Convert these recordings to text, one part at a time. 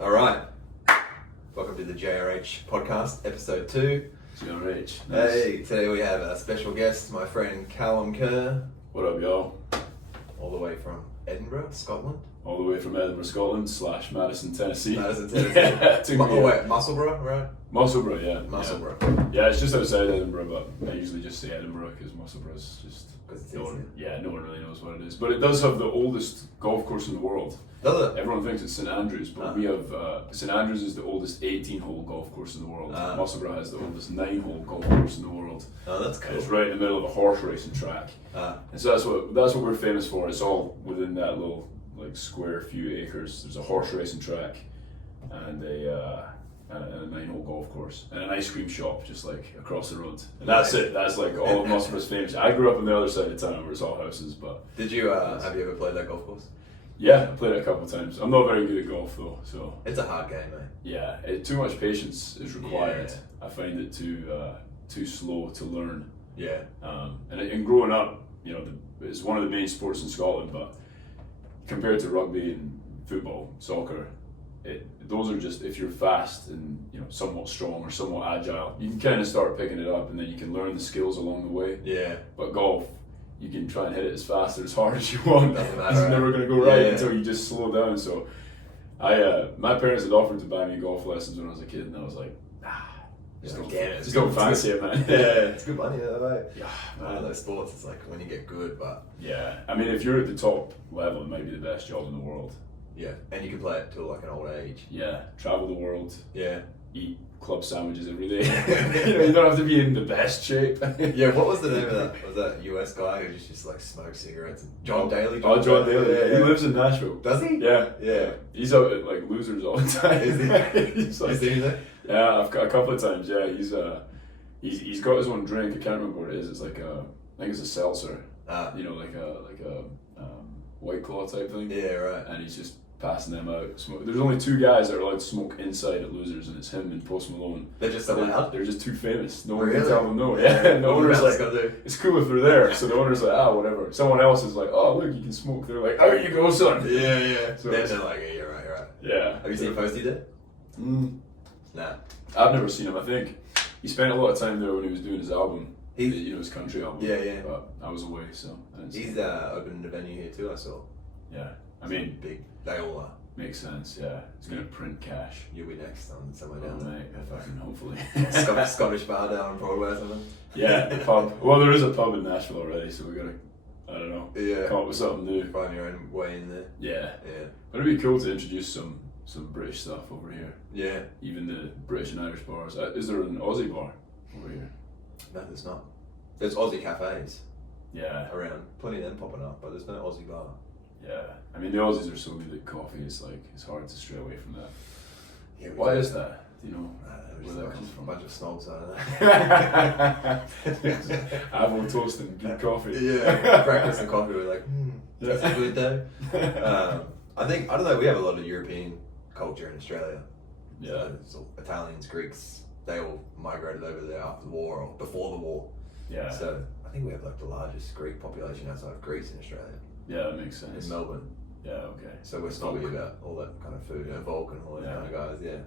All right. Welcome to the JRH podcast, episode 2. JRH. Nice. Hey, today we have a special guest, my friend Callum Kerr, What up, y'all? all the way from Edinburgh, Scotland. All the way from Edinburgh, Scotland / Madison, Tennessee. Madison, Tennessee. Musselburgh, right? Musselburgh, yeah. Musselburgh. Yeah, it's just outside Edinburgh, but I usually just say Edinburgh because Musselburgh's just. Because it's no easy. one really knows what it is. But it does have the oldest golf course in the world. Does it? Everyone thinks it's St Andrews, but we have St Andrews is the oldest 18-hole golf course in the world. Musselburgh has the oldest 9-hole golf course in the world. Oh, that's cool. And it's right in the middle of a horse racing track. And so that's what we're famous for. It's all within that little square few acres. There's a horse racing track and a 9-hole golf course and an ice cream shop just across the road. And that's it. That's all of Musselburgh's famous. I grew up on the other side of town where it's all houses. But did you have you ever played that golf course? Yeah, I played it a couple of times. I'm not very good at golf though, so it's a hard game, mate. Yeah, too much patience is required. Yeah. I find it too slow to learn. Yeah. And growing up, it's one of the main sports in Scotland, but compared to rugby and football, soccer, those are just, if you're fast and somewhat strong or somewhat agile, you can kind of start picking it up, and then you can learn the skills along the way. Yeah. But golf, you can try and hit it as fast or as hard as you want. Doesn't matter. It's never going to go right until you just slow down. So, my parents had offered to buy me golf lessons when I was a kid, and I was like, just don't fancy it, man. Yeah, it's good money, right? Yeah, man. One of those sports, it's like when you get good, but yeah, I mean, if you're at the top level, it might be the best job in the world. Yeah, and you can play it till an old age. Yeah, travel the world. Yeah, eat club sandwiches every day. You don't have to be in the best shape. Yeah, what was the name of that? Was that US guy who just smoked cigarettes? John Daly? John Daly. Yeah. He lives in Nashville. Does he? Yeah. Yeah. He's out at Losers all the time. Is he? Is he there? Yeah, I've got a couple of times. Yeah, he's got his own drink. I can't remember what it is. It's I think it's a seltzer. Like a White Claw type thing. Yeah, right. And he's just passing them out. There's only 2 guys that are allowed to smoke inside at Losers, and it's him and Post Malone. They're just allowed? They're just too famous. No one really? can tell them no. Yeah, and the owner's it's cool if they're there. So the owner's whatever. Someone else is oh, look, you can smoke. They're out you go, son. Yeah. So they're yeah, you're right. Yeah. Have you seen Posty there? Nah. I've never seen him. I think he spent a lot of time there when he was doing his album. His country album. Yeah. But I was away, so I didn't see he's opening a venue here too, I saw. Yeah. I mean, big. They all are. Makes sense, yeah. He's going to print cash. You'll be next on somewhere down there. Mate, fucking hopefully. Scottish bar down on Broadway or something. Yeah, the pub. Well, there is a pub in Nashville already, so we got to, I don't know, come up with something new. Find your own way in there. Yeah. But it'd be cool to introduce some British stuff over here. Yeah. Even the British and Irish bars. Is there an Aussie bar over here? No, there's not. There's Aussie cafes. Yeah. Around. Plenty of them popping up, but there's no Aussie bar. Yeah, I mean the Aussies are so good at coffee. It's hard to stray away from that. Yeah, why is that? Do you know where that comes from? A bunch of snobs, I don't know. Apple toast and good coffee. Yeah, breakfast and coffee. We're that's a good day. I don't know. We have a lot of European culture in Australia. Yeah, so Italians, Greeks, they all migrated over there after the war or before the war. Yeah. So I think we have the largest Greek population outside of Greece in Australia. Yeah, that makes sense. In Melbourne. Yeah, okay. So we're snobby about all that kind of food, Volk and all those kind of guys, Yeah.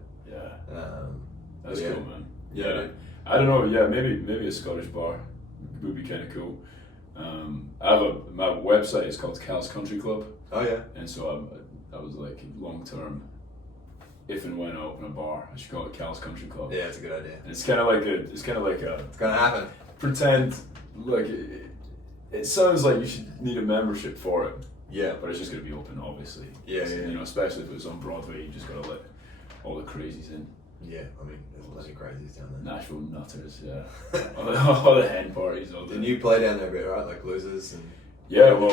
That's cool, man. Yeah. I don't know, maybe a Scottish bar would be kind of cool. My website is called Cal's Country Club. Oh, yeah. And so I was long term, if and when I open a bar, I should call it Cal's Country Club. Yeah, it's a good idea. And it's kind of like it's gonna happen. Pretend, it sounds like you should need a membership for it. Yeah. But it's just going to be open, obviously. Yeah. Especially if it was on Broadway, you just got to let all the crazies in. Yeah, I mean, there's plenty of crazies down there. Nashville nutters, yeah. all the hen parties. Didn't you play down there a bit, right? Losers and... Yeah, well,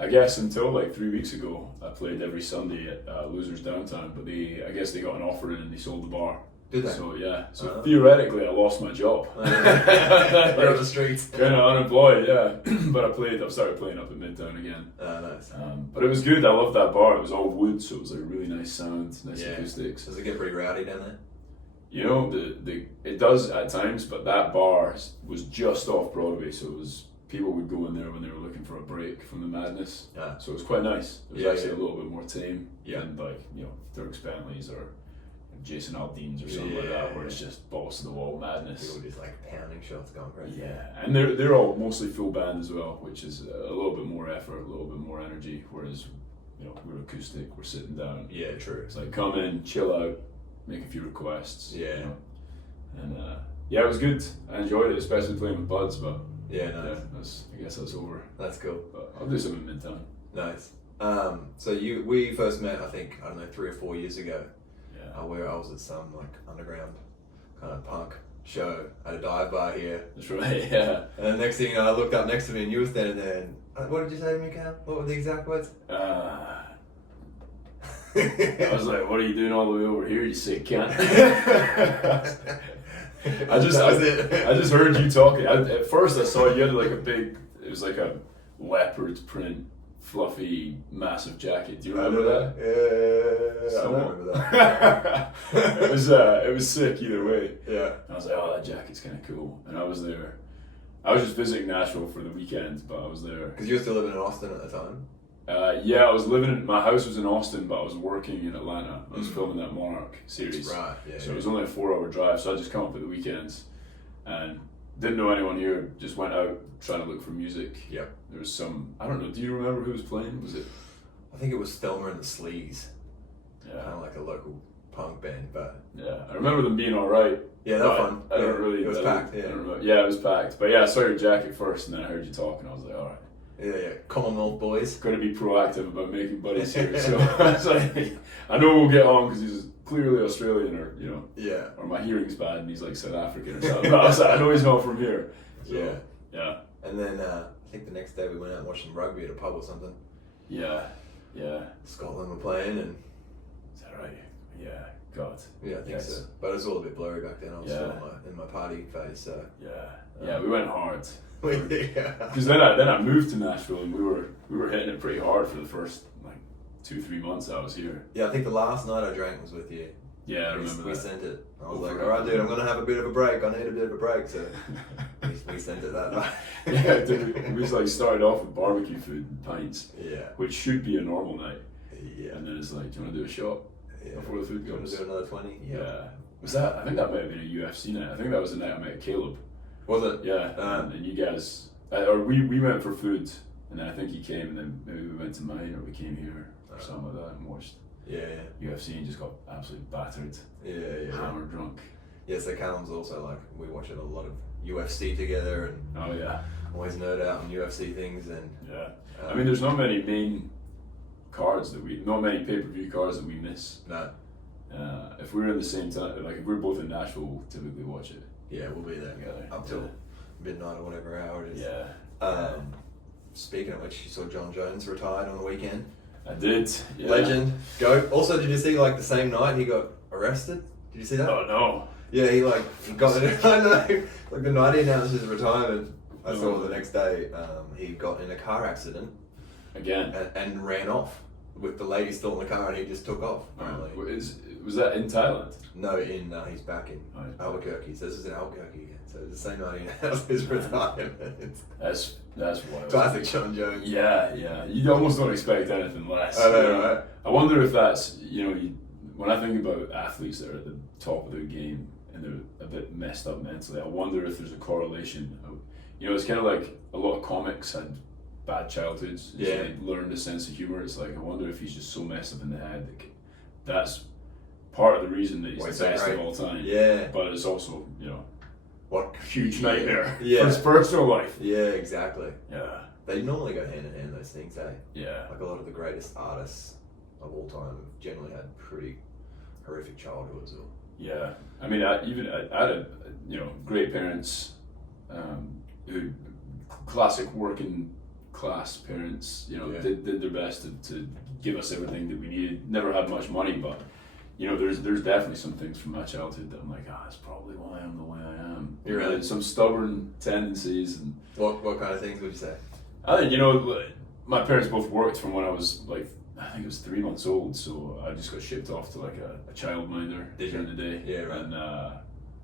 I guess until 3 weeks ago, I played every Sunday at Losers Downtown, but I guess they got an offer in and they sold the bar. Did they? So yeah, theoretically I lost my job. You're on the streets. Kind of unemployed, yeah. But I've started playing up at Midtown again. Nice. But it was good. I loved that bar. It was all wood, so it was really nice sound, nice acoustics. Does it get pretty rowdy down there? It does at times, but that bar was just off Broadway, so it was people would go in there when they were looking for a break from the madness. Yeah. So it was quite nice. It was actually a little bit more tame than like, Dirk Spanley's or Jason Aldean's or something like that, where it's just balls to the wall madness. People just like pounding shots going crazy. Yeah, and they're all mostly full band as well, which is a little bit more effort, a little bit more energy. Whereas, we're acoustic, we're sitting down. Yeah, true. It's like come in, chill out, make a few requests. Yeah. And it was good. I enjoyed it, especially playing with buds. But yeah, nice. I guess that's over. That's cool. But I'll do some in Midtown. Nice. So we first met, I think, 3 or 4 years ago. Where I was at some like underground kind of punk show at a dive bar here. That's right, yeah. And the next thing you know, I looked up next to me and you were standing there and what did you say to me, Cam? What were the exact words? I was like, what are you doing all the way over here, you sick cunt? I just heard you talking. At first I saw you had like it was like a leopard print, fluffy, massive jacket. Do you remember that? Yeah, I remember that. It was sick either way. Yeah. And I was like, oh, that jacket's kind of cool. And I was there. I was just visiting Nashville for the weekend, but I was there. Because you were still living in Austin at the time? I was my house was in Austin, but I was working in Atlanta. I was filming that Monarch series. Right, yeah. So it was only a 4-hour drive, so I just come up at the weekends and didn't know anyone here, just went out trying to look for music. Yep. There was some, I don't know, do you remember who was playing? Was it? I think it was Thelma and the Sleaze. Yeah. Kind of like a local punk band, but... Yeah, I remember them being alright. Yeah, they were fun. I don't really... It was packed, yeah. It was packed. But yeah, I saw your jacket first and then I heard you talk and I was like, alright. Yeah. Commonwealth boys. Got to be proactive about making buddies here. So I was like, I know we'll get on because he's clearly Australian or, Yeah. Or my hearing's bad and he's like South African or something. But I was like, I know he's not from here. So, yeah. And then I think the next day we went out and watched some rugby at a pub or something. Yeah. Scotland were playing and... Is that right? Yeah. God. Yeah, I think so. But it was all a bit blurry back then. I was still in my party phase, so... Yeah, we went hard. Yeah. Because then I moved to Nashville and we were hitting it pretty hard for the first like 2-3 months I was here. Yeah, I think the last night I drank was with you. Yeah, I remember we that. sent it. I was like, alright dude, I'm going to have a bit of a break. I need a bit of a break. So we sent it that night. Yeah, dude, we just like started off with barbecue food and pints. Yeah. Which should be a normal night. Yeah. And then it's like, do you want to do a shot before the food comes? Do you want to do another 20? Yeah. Was that, I think that might have been a UFC night. I think that was the night I met Caleb. Was it? Yeah. And you guys, or we went for food and then I think he came and then maybe we went to mine or we came here or something like that and watched. Yeah. UFC and just got absolutely battered. Yeah. Hammered drunk. Yeah, so Callum's also like, we watch a lot of UFC together and always nerd out on UFC things and I mean there's not many main cards not many pay-per-view cards that we miss. No. If we're in the same time, like if we're both in Nashville, we'll typically watch it. Yeah, we'll be there together up till midnight or whatever hour it is. Yeah. Speaking of which, you saw John Jones retired on the weekend. I did. Yeah. Legend. Goat. Also, did you see like the same night he got arrested? Did you see that? Oh no. Yeah, he got it. I know. Like the night he announced his retirement, I saw the next day he got in a car accident again and ran off with the lady still in the car and he just took off. Apparently. Was that in Thailand? No, he's back in Albuquerque. So this is in Albuquerque again. So it's the same night he announced his retirement. That's wild. Classic John Jones. Yeah. You almost don't expect anything less. I know, right? I wonder if that's when I think about athletes that are at the top of their game and they're a bit messed up mentally, I wonder if there's a correlation. It's kind of like a lot of comics had bad childhoods. So they learned a sense of humor. It's like I wonder if he's just so messed up in the head that that's part of the reason that he's the best of all time. Yeah. But it's also what huge nightmare for Yeah. his personal life. Yeah, exactly. Yeah. They normally go hand in hand, those things, eh? Yeah. Like a lot of the greatest artists of all time have generally had pretty horrific childhoods. Or... Yeah. I mean, I had great parents who classic working class parents, did their best to give us everything that we needed. Never had much money, but there's definitely some things from my childhood that I'm like, that's probably why I'm the way I am. You really? Some stubborn tendencies and what kind of things would you say? I think my parents both worked from when I was like I think it was 3 months old, so I just got shipped off to like a childminder during the day. Yeah, right. And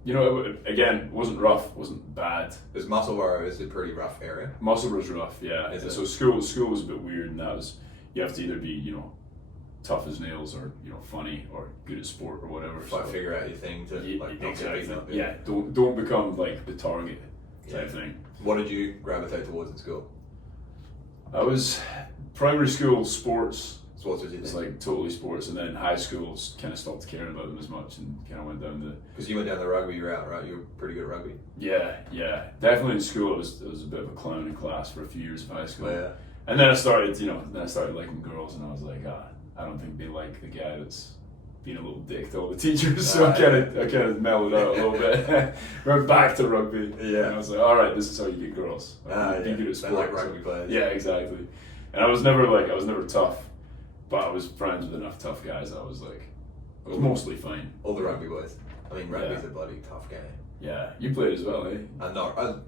It wasn't rough, wasn't bad. Is Musselburgh is a pretty rough area? Musselburgh's rough, yeah. So school was a bit weird, and that was, you have to either be, tough as nails, or funny, or good at sport, or whatever. So figure out your thing to not get beaten up. Yeah, don't become like the target type thing. What did you gravitate towards in school? I was primary school sports. Sports was your It's thing? like totally sports, and then high school kind of stopped caring about them as much, and kind of went down the. Because you went down the rugby route, right? You were pretty good at rugby. Yeah, definitely in school. I was a bit of a clown in class for a few years of high school. Oh, yeah. And then I started liking girls, and I was like, I don't think they like the guy that's being a little dick to all the teachers. So I kind of mellowed out a little bit. Went back to rugby. Yeah. And I was like, all right, this is how you get girls. Be good at sport. They like rugby players. Yeah, exactly. And I was never tough, but I was friends with enough tough guys that I was mostly fine. All the rugby boys. I mean, rugby's a bloody tough game. Yeah, you played as well, eh?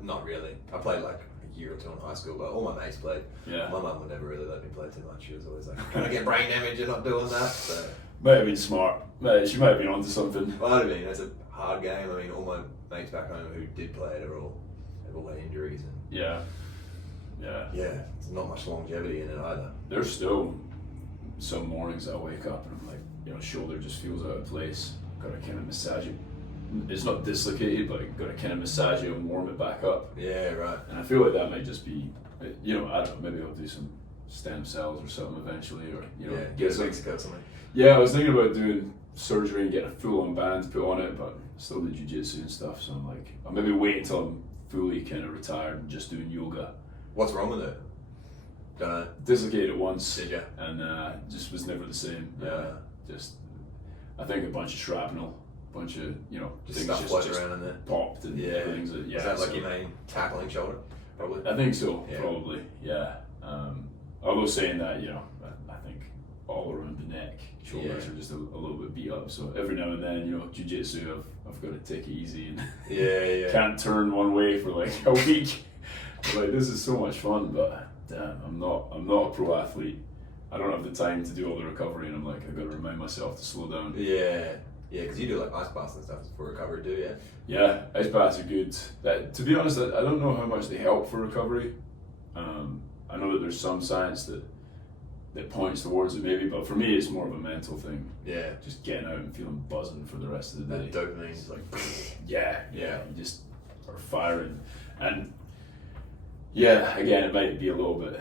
Not really. I played like a year or two in high school, but all my mates played. Yeah. My mum would never really let me play too much. She was always like, "Can I get brain damage? You're not doing that." So. Might have been smart. She might have been onto something. Well, I mean, it's a hard game. I mean, all my mates back home who did play it have all had injuries, and Yeah, there's not much longevity in it either. There's still some mornings I wake up and I'm like, shoulder just feels out of place. Got to kind of massage it. It's not dislocated, but got to kind of massage it and warm it back up. Yeah, right. And I feel like that might just be, I don't know, maybe I'll do some stem cells or something eventually, or get some Mexico something. Yeah, I was thinking about doing surgery and getting a full-on band put on it, but still do jiu-jitsu and stuff. So I'm like, I'll maybe wait until I'm fully kind of retired and just doing yoga. What's wrong with it? Dislocated it once. Did you? And just was never the same. Yeah. Just, I think a bunch of shrapnel, bunch of just things stuff floating around in there. Popped and things. Is that like your main tackling shoulder? Probably. I think so. Yeah. Probably. Yeah. Although saying that, I think all around the neck, shoulders are just a little bit beat up. So every now and then, jiu-jitsu, I've got to take it easy and can't turn one way for like a week. This is so much fun, but damn, I'm not a pro athlete. I don't have the time to do all the recovery, and I'm like, I've got to remind myself to slow down. Yeah, because you do like ice baths and stuff for recovery, do you? Yeah, ice baths are good. To be honest, I don't know how much they help for recovery. I know that there's some science that points towards it maybe, but for me it's more of a mental thing. Yeah. Just getting out and feeling buzzing for the rest of the day. That dopamine's like yeah, you just are firing. And yeah, again, it might be a little bit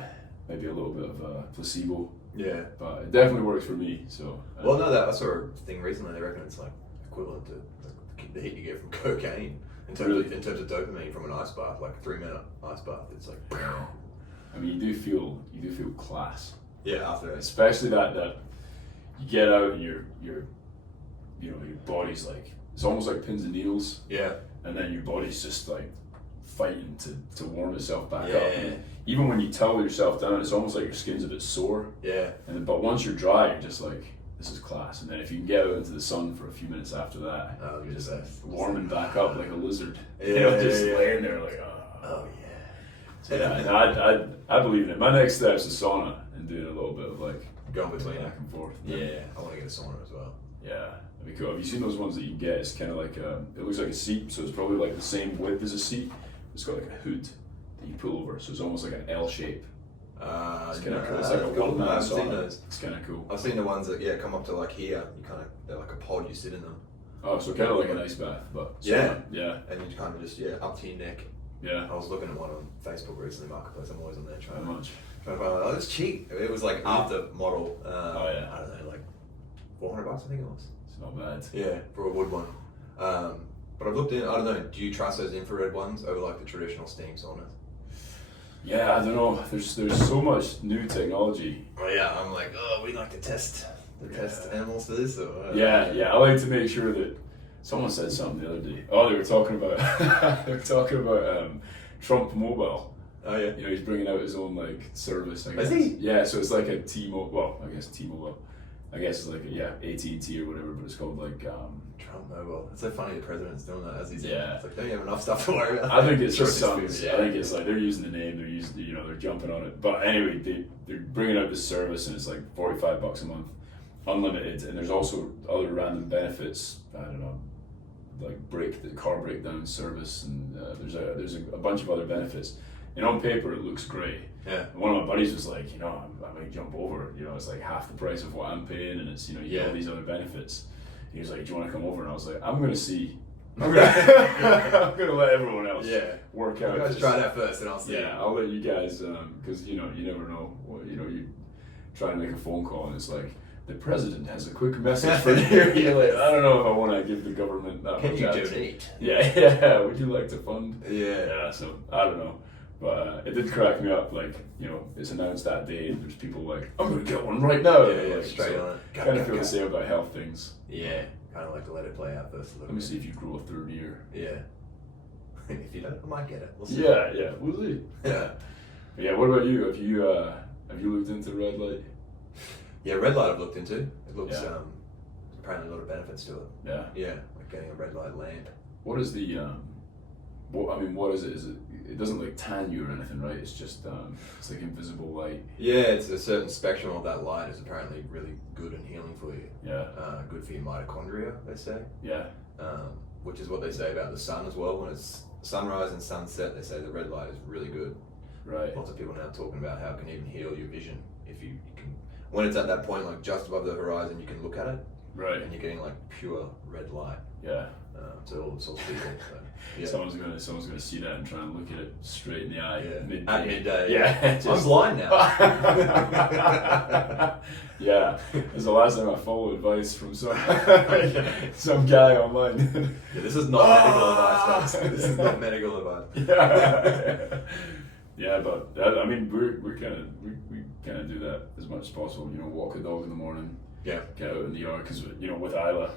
of a placebo. Yeah. But it definitely works for me. So well, no, I saw a thing recently. They reckon it's like equivalent to the hit you get from cocaine in terms of dopamine from an ice bath, like a 3-minute ice bath. It's like. I mean, you do feel class. Yeah, after that. Especially that you get out and your body's like, it's almost like pins and needles. Yeah. And then your body's just like fighting to warm itself back up. Yeah. Even when you towel yourself down, it's almost like your skin's a bit sore. Yeah. But once you're dry, you're just like, this is class. And then if you can get out into the sun for a few minutes after that, you're just warming back up like a lizard. Yeah, just laying there like, oh yeah. Yeah, I believe in it. My next step's a sauna and doing a little bit of like going between back and forth. Yeah, I want to get a sauna as well. Yeah, that'd be cool. Have you seen those ones that you can get? It's kind of like it looks like a seat, so it's probably like the same width as a seat. It's got like a hood that you pull over, so it's almost like an L shape. It's kind of cool. It's like a one-man sauna. It's kind of cool. I've seen the ones that come up to like here. They're like a pod. You sit in them. Oh, so kind of like an ice bath, but yeah. And you kind of just up to your neck. Yeah. I was looking at one on Facebook recently, Marketplace. I'm always on there trying How to much? find it's cheap. It was like after model. Oh yeah. I don't know, like $400 I think it was. It's not bad. Yeah, for a wood one. But I've looked in. I don't know. Do you trust those infrared ones over like the traditional steam saunas? Yeah, I don't know. There's so much new technology. Oh yeah, I'm like, we like to test animals for this. Or, yeah. I like to make sure that. Someone said something the other day. Oh, they were talking about Trump Mobile. Oh yeah. He's bringing out his own like service. I guess. Is he? Yeah. So it's like a T-Mobile. Well, I guess T-Mobile. I guess it's like AT&T or whatever, but it's called like. Trump Mobile. It's so funny the president's doing that as he's. Yeah. It's like, don't you have enough stuff to worry about? I think it's just something. Yeah. I think it's like they're using the name. They're using. They're jumping on it. But anyway, they're bringing out this service and it's like $45 a month, unlimited, and there's also other random benefits. I don't know. like the car breakdown service, and there's a bunch of other benefits. And on paper, it looks great. Yeah. And one of my buddies was like, I might jump over. It's like half the price of what I'm paying, and it's you get all these other benefits. He was like, do you want to come over? And I was like, I'm gonna see. I'm gonna let everyone else work out. Let's try that first, and I'll see. Yeah, I'll let you guys, because you never know. You try and make a phone call, and it's like, the president has a quick message for you. You're like, I don't know if I want to give the government that much. Can you donate? Yeah. Would you like to fund? Yeah. So I don't know, but it did crack me up. Like it's announced that day, and there's people like, I'm gonna get one right now. Yeah, straight on it. Kind of feel the same about health things. Yeah. Kind of like to let it play out first. Let me see if you grow a third ear. Yeah. If you don't, I might get it. We'll see. Yeah, we'll see. Yeah. But yeah, what about you? Have you looked into red light? Yeah, red light I've looked into. It looks apparently a lot of benefits to it. Yeah. Yeah, like getting a red light lamp. What is the what is it? Is it doesn't like tan you or anything, right? It's just it's like invisible light. Yeah, it's a certain spectrum of that light is apparently really good and healing for you. Yeah. Good for your mitochondria, they say. Yeah. Which is what they say about the sun as well. When it's sunrise and sunset, they say the red light is really good. Right. Lots of people now talking about how it can even heal your vision if you can. When it's at that point, like just above the horizon, you can look at it. Right. And you're getting like pure red light. Yeah. To all sorts of people. So, yeah. Someone's gonna see that and try and look at it straight in the eye. Yeah. Midday. At midday. Yeah. I'm blind now. Yeah. It's the last time I followed advice from some guy online. Yeah, this is not medical advice, guys. This is not medical advice. Yeah. Yeah, but I mean, we kind of do that as much as possible. Walk a dog in the morning. Yeah. Get out in the yard, because with Isla,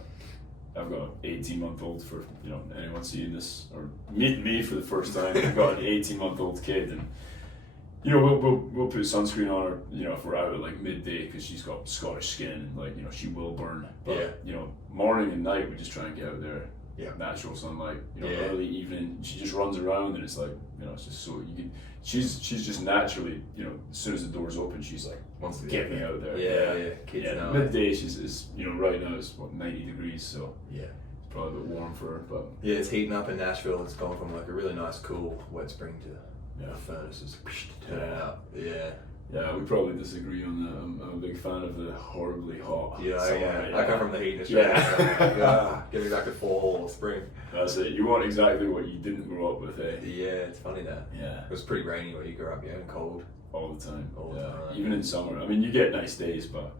I've got an 18-month-old for anyone seeing this or meeting me for the first time. I've got an 18-month-old kid, and we'll put sunscreen on her. If we're out at like midday, because she's got Scottish skin, and she will burn. But morning and night we just try and get out there. Yeah. Natural sunlight. Early evening, she just runs around, and it's like it's just so you can. She's just naturally, as soon as the door's open, she's like, wants to get me out there. Yeah. Kids now. Midday, is right now it's 90 degrees, so it's probably a bit warm for her, but yeah, it's heating up in Nashville. It's gone from like a really nice, cool, wet spring to the furnaces turning out. Yeah. Yeah, we probably disagree on that. I'm a big fan of the horribly hot summer. Yeah. I come from the heat industry. Yeah. Get me back to fall or spring. That's it. You want exactly what you didn't grow up with, eh? Yeah, it's funny that. Yeah. It was pretty rainy where you grew up, and cold. All the time. All the time. Even in summer. I mean, you get nice days, but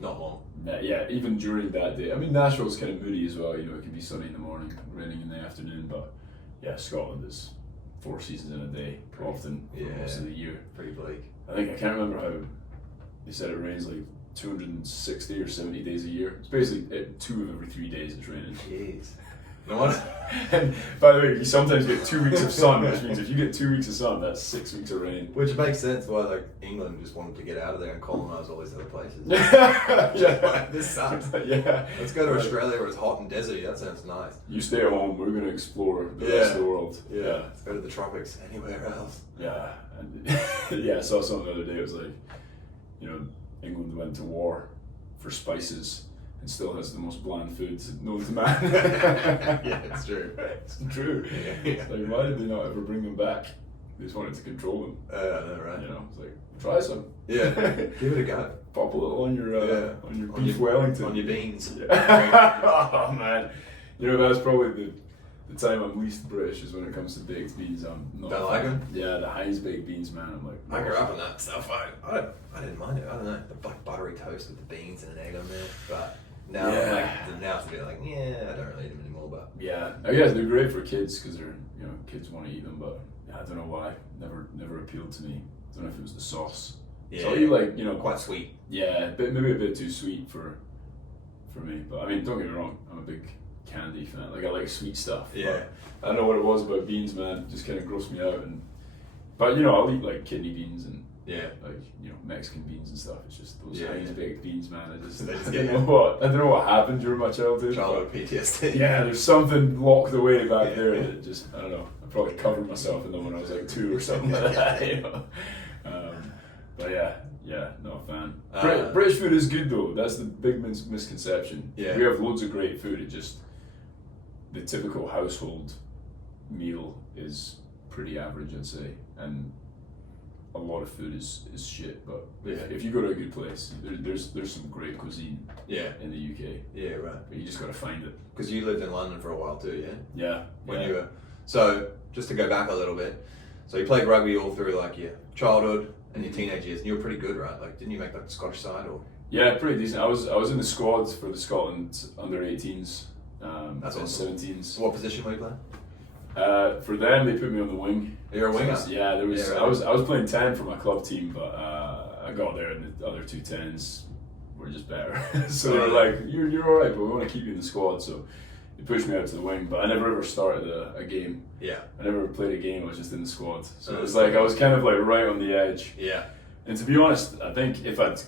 not long. Yeah, even during that day. I mean, Nashville's kind of moody as well. It can be sunny in the morning, raining in the afternoon, but yeah, Scotland is 4 seasons in a day, often for most of the year. Pretty bleak. I can't remember how they said it rains like 260 or 70 days a year. It's basically 2 of every 3 days it's raining. Jeez. No wonder. And by the way, you sometimes get 2 weeks of sun, which means if you get 2 weeks of sun, that's 6 weeks of rain. Which makes sense why England just wanted to get out of there and colonise all these other places. This sucks. Yeah. Let's go to Australia where it's hot and deserty. That sounds nice. You stay at home. We're going to explore the rest of the world. Yeah. Let's go to the tropics. Anywhere else. Yeah. And I saw something the other day. It was like, England went to war for spices and still has the most bland food known to man. Yeah, it's true. It's true. Yeah. Like, why did they not ever bring them back? They just wanted to control them. I know, right? It's like, try some. Yeah, give it a go. Pop a little on your beef Wellington. On your beans. Yeah. Oh man, that's probably the time I'm least British is when it comes to baked beans. I'm not. Don't like them? Yeah, the Heinz baked beans, man. I'm like, I grew up on that stuff. I didn't mind it. I don't know, the like buttery toast with the beans and an egg on there, but. Now it's a bit like, I don't really eat them anymore, but I guess they're great for kids because they're kids want to eat them, but I don't know why, never appealed to me. I don't know if it was the sauce. Yeah, so you like quite sweet. Yeah, maybe a bit too sweet for me. But I mean, don't get me wrong, I'm a big candy fan. Like I like sweet stuff. Yeah, I don't know what it was about beans, man. Just kind of grossed me out. But I'll eat like kidney beans and. Yeah, like Mexican beans and stuff. It's just those Heinz baked beans, man. I don't know what happened during my childhood. Childhood PTSD. Yeah, there's something locked away back there that just I don't know. I probably covered myself in them when I was like 2 or something like that. But not a fan. British food is good though. That's the big misconception. Yeah, we have loads of great food. It just the typical household meal is pretty average, I'd say, and a lot of food is shit. But if you go to a good place, there's some great cuisine. In the UK. Yeah, right. But you just got to find it. Because you lived in London for a while too, yeah. Yeah. When you were so just to go back a little bit, so you played rugby all through like your childhood and your teenage years, and you were pretty good, right? Like, didn't you make like the Scottish side or? Yeah, pretty decent. I was in the squad for the Scotland under-18s. That's and awesome. 17s. What position were you playing? For them, they put me on the wing. You're a winger. Yeah, there was. Yeah, right. I was playing 10 for my club team, but I got there and the other 2 10s were just better. So they were like, "You're all right, but we want to keep you in the squad." So they pushed me out to the wing, but I never ever started a game. Yeah. I never played a game. I was just in the squad. So it was like I was kind of like right on the edge. Yeah. And to be honest, I think if I'd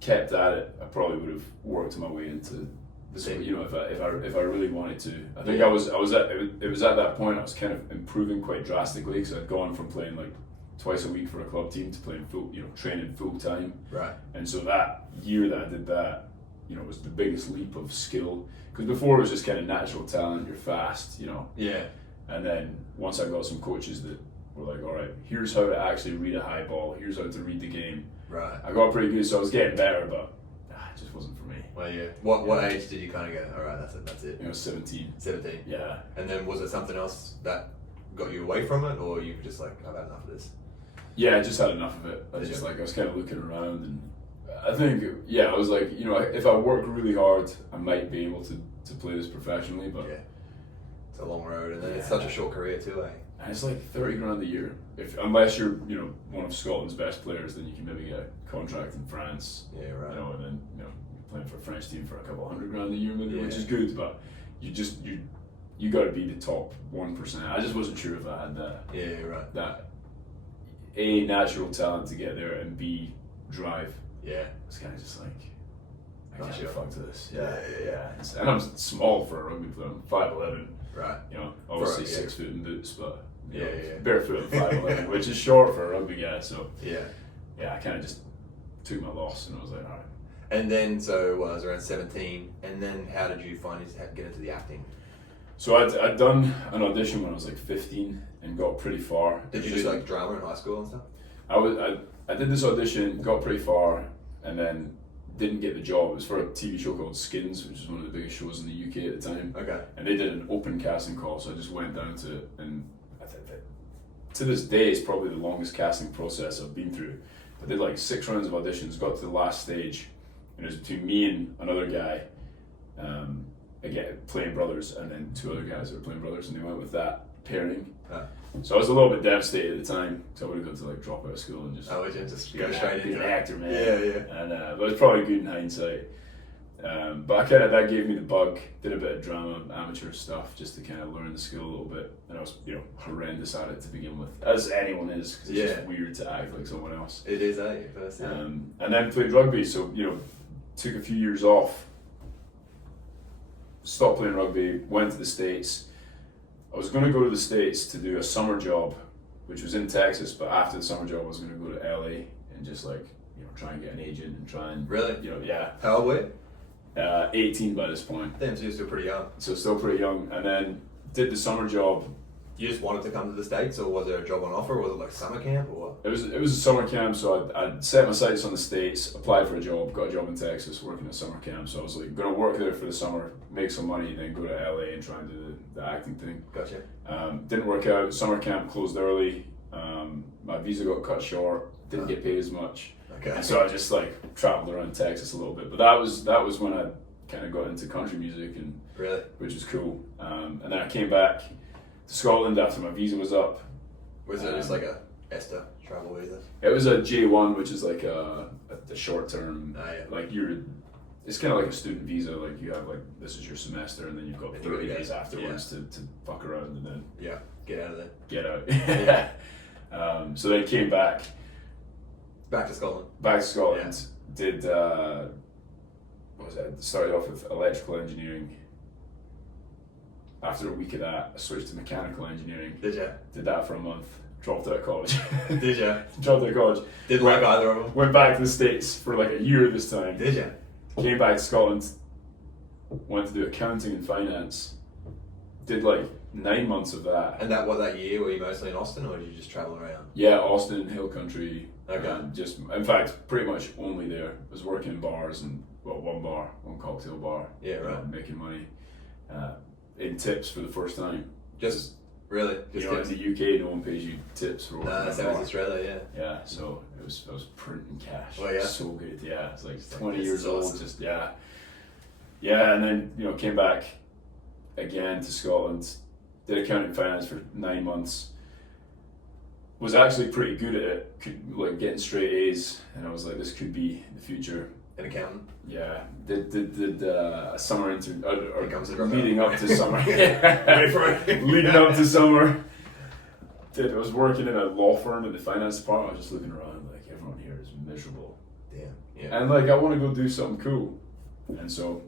kept at it, I probably would have worked my way into the same. You know, if I really wanted to. I think it was at that point I was kind of improving quite drastically because I'd gone from playing like twice a week for a club team to playing training full time. Right. And so that year that I did that, was the biggest leap of skill. Because before it was just kind of natural talent. You're fast, Yeah. And then once I got some coaches that were like, all right, here's how to actually read a high ball. Here's how to read the game. Right. I got pretty good, so I was getting better, but it just wasn't for me. Well, yeah. What age did you kind of go, all right, that's it? 17. 17. Yeah. And then was it something else that got you away from it, or you were just like, I've had enough of this? Yeah, I just had enough of it. I was kind of looking around, and I think, I was like, if I work really hard, I might be able to play this professionally, but yeah, it's a long road, and then it's such a short career too, eh? And it's like 30 grand a year. Unless you're, one of Scotland's best players, then you can maybe get a contract in France. Yeah, right. And then playing for a French team for a couple $100 grand a year, maybe, which is good. But you got to be the top 1%. I just wasn't sure if I had that. Yeah, right. That A, natural talent to get there, and B, drive. Yeah. It's kind of just like, I Not can't sure. fuck to this. Yeah. And I'm small for a rugby player. I'm 5'11". Right. Obviously 6 foot in boots, but Yeah. barefoot and 5'11", which is short for a rugby guy. So Yeah. I kind of just took my loss, and I was like, all right. And then, so I was around 17, and then how did you find you had to get into the acting? So I'd done an audition when I was like 15 and got pretty far. Did you do like drama in high school and stuff? I did this audition, got pretty far, and then didn't get the job. It was for a TV show called Skins, which is one of the biggest shows in the UK at the time. Okay. And they did an open casting call, so I just went down to it, and to this day it's probably the longest casting process I've been through. I did like 6 rounds of auditions, got to the last stage, and it was between me and another guy, again playing brothers, and then 2 other guys that were playing brothers, and they went with that pairing. So I was a little bit devastated at the time, so I would have got to like drop out of school and just go straight be into an it. actor, man. Yeah. And but it's probably good in hindsight. But that gave me the bug. Did a bit of drama, amateur stuff, just to kind of learn the skill a little bit. And I was, horrendous at it to begin with, as anyone is, because it's just weird to act like someone else. It is, eh? First, yeah. And then played rugby, so took a few years off. Stopped playing rugby. Went to the States. I was going to go to the States to do a summer job, which was in Texas. But after the summer job, I was going to go to LA and just try and get an agent and try and Really? How old were you? 18 by this point. Damn, so you're still pretty young. So still pretty young, and then did the summer job. You just wanted to come to the States, or was there a job on offer? Was it like summer camp or what? It was a summer camp, so I'd set my sights on the States, applied for a job, got a job in Texas working at summer camp. So I was like, going to work there for the summer, make some money, then go to LA and try and do the acting thing. Gotcha. Didn't work out. Summer camp closed early. My visa got cut short. Didn't get paid as much. Okay. And so I just traveled around Texas a little bit. But that was when I kind of got into country music, and really, which was cool. And then I came back to Scotland after my visa was up. Was it just like a ESTA travel visa? It was a J1, which is like a short term. Yeah. It's kind of like a student visa. Like you have this is your semester, and then you've got 30 days afterwards to fuck around, and then get out of there. Get out. So then came back. Back to Scotland. Did what was it? Started off with electrical engineering. After a week of that, I switched to mechanical engineering. Did you? Did that for a month. Dropped out of college. Did you? Dropped out of college. Didn't like either of them? Went back to the States for a year this time. Did you? Came back to Scotland. Went to do accounting and finance. did like 9 months of that. And that year, were you mostly in Austin, or did you just travel around? Yeah, Austin, Hill Country. Okay. Just, in fact, pretty much only there. I was working in bars and, well, one cocktail bar. Yeah, right. Making money in tips for the first time. Just really? Just you know, in the UK, no one pays you tips for working in a that's bar. how Australia, yeah. Yeah, so I was printing cash. Oh, yeah? So good, yeah. It's like Just 20 this years is old, awesome. just, yeah. Yeah, and then, you know, came back again to Scotland, did accounting and finance for 9 months. Was actually pretty good at it, like getting straight A's, and I was like, this could be the future. An accountant? Yeah, did a summer intern, or leading up to summer. Wait for it. Leading up to summer. I was working in a law firm in the finance department. I was just looking around, like, everyone here is miserable. Damn. Yeah. And like, I want to go do something cool. And so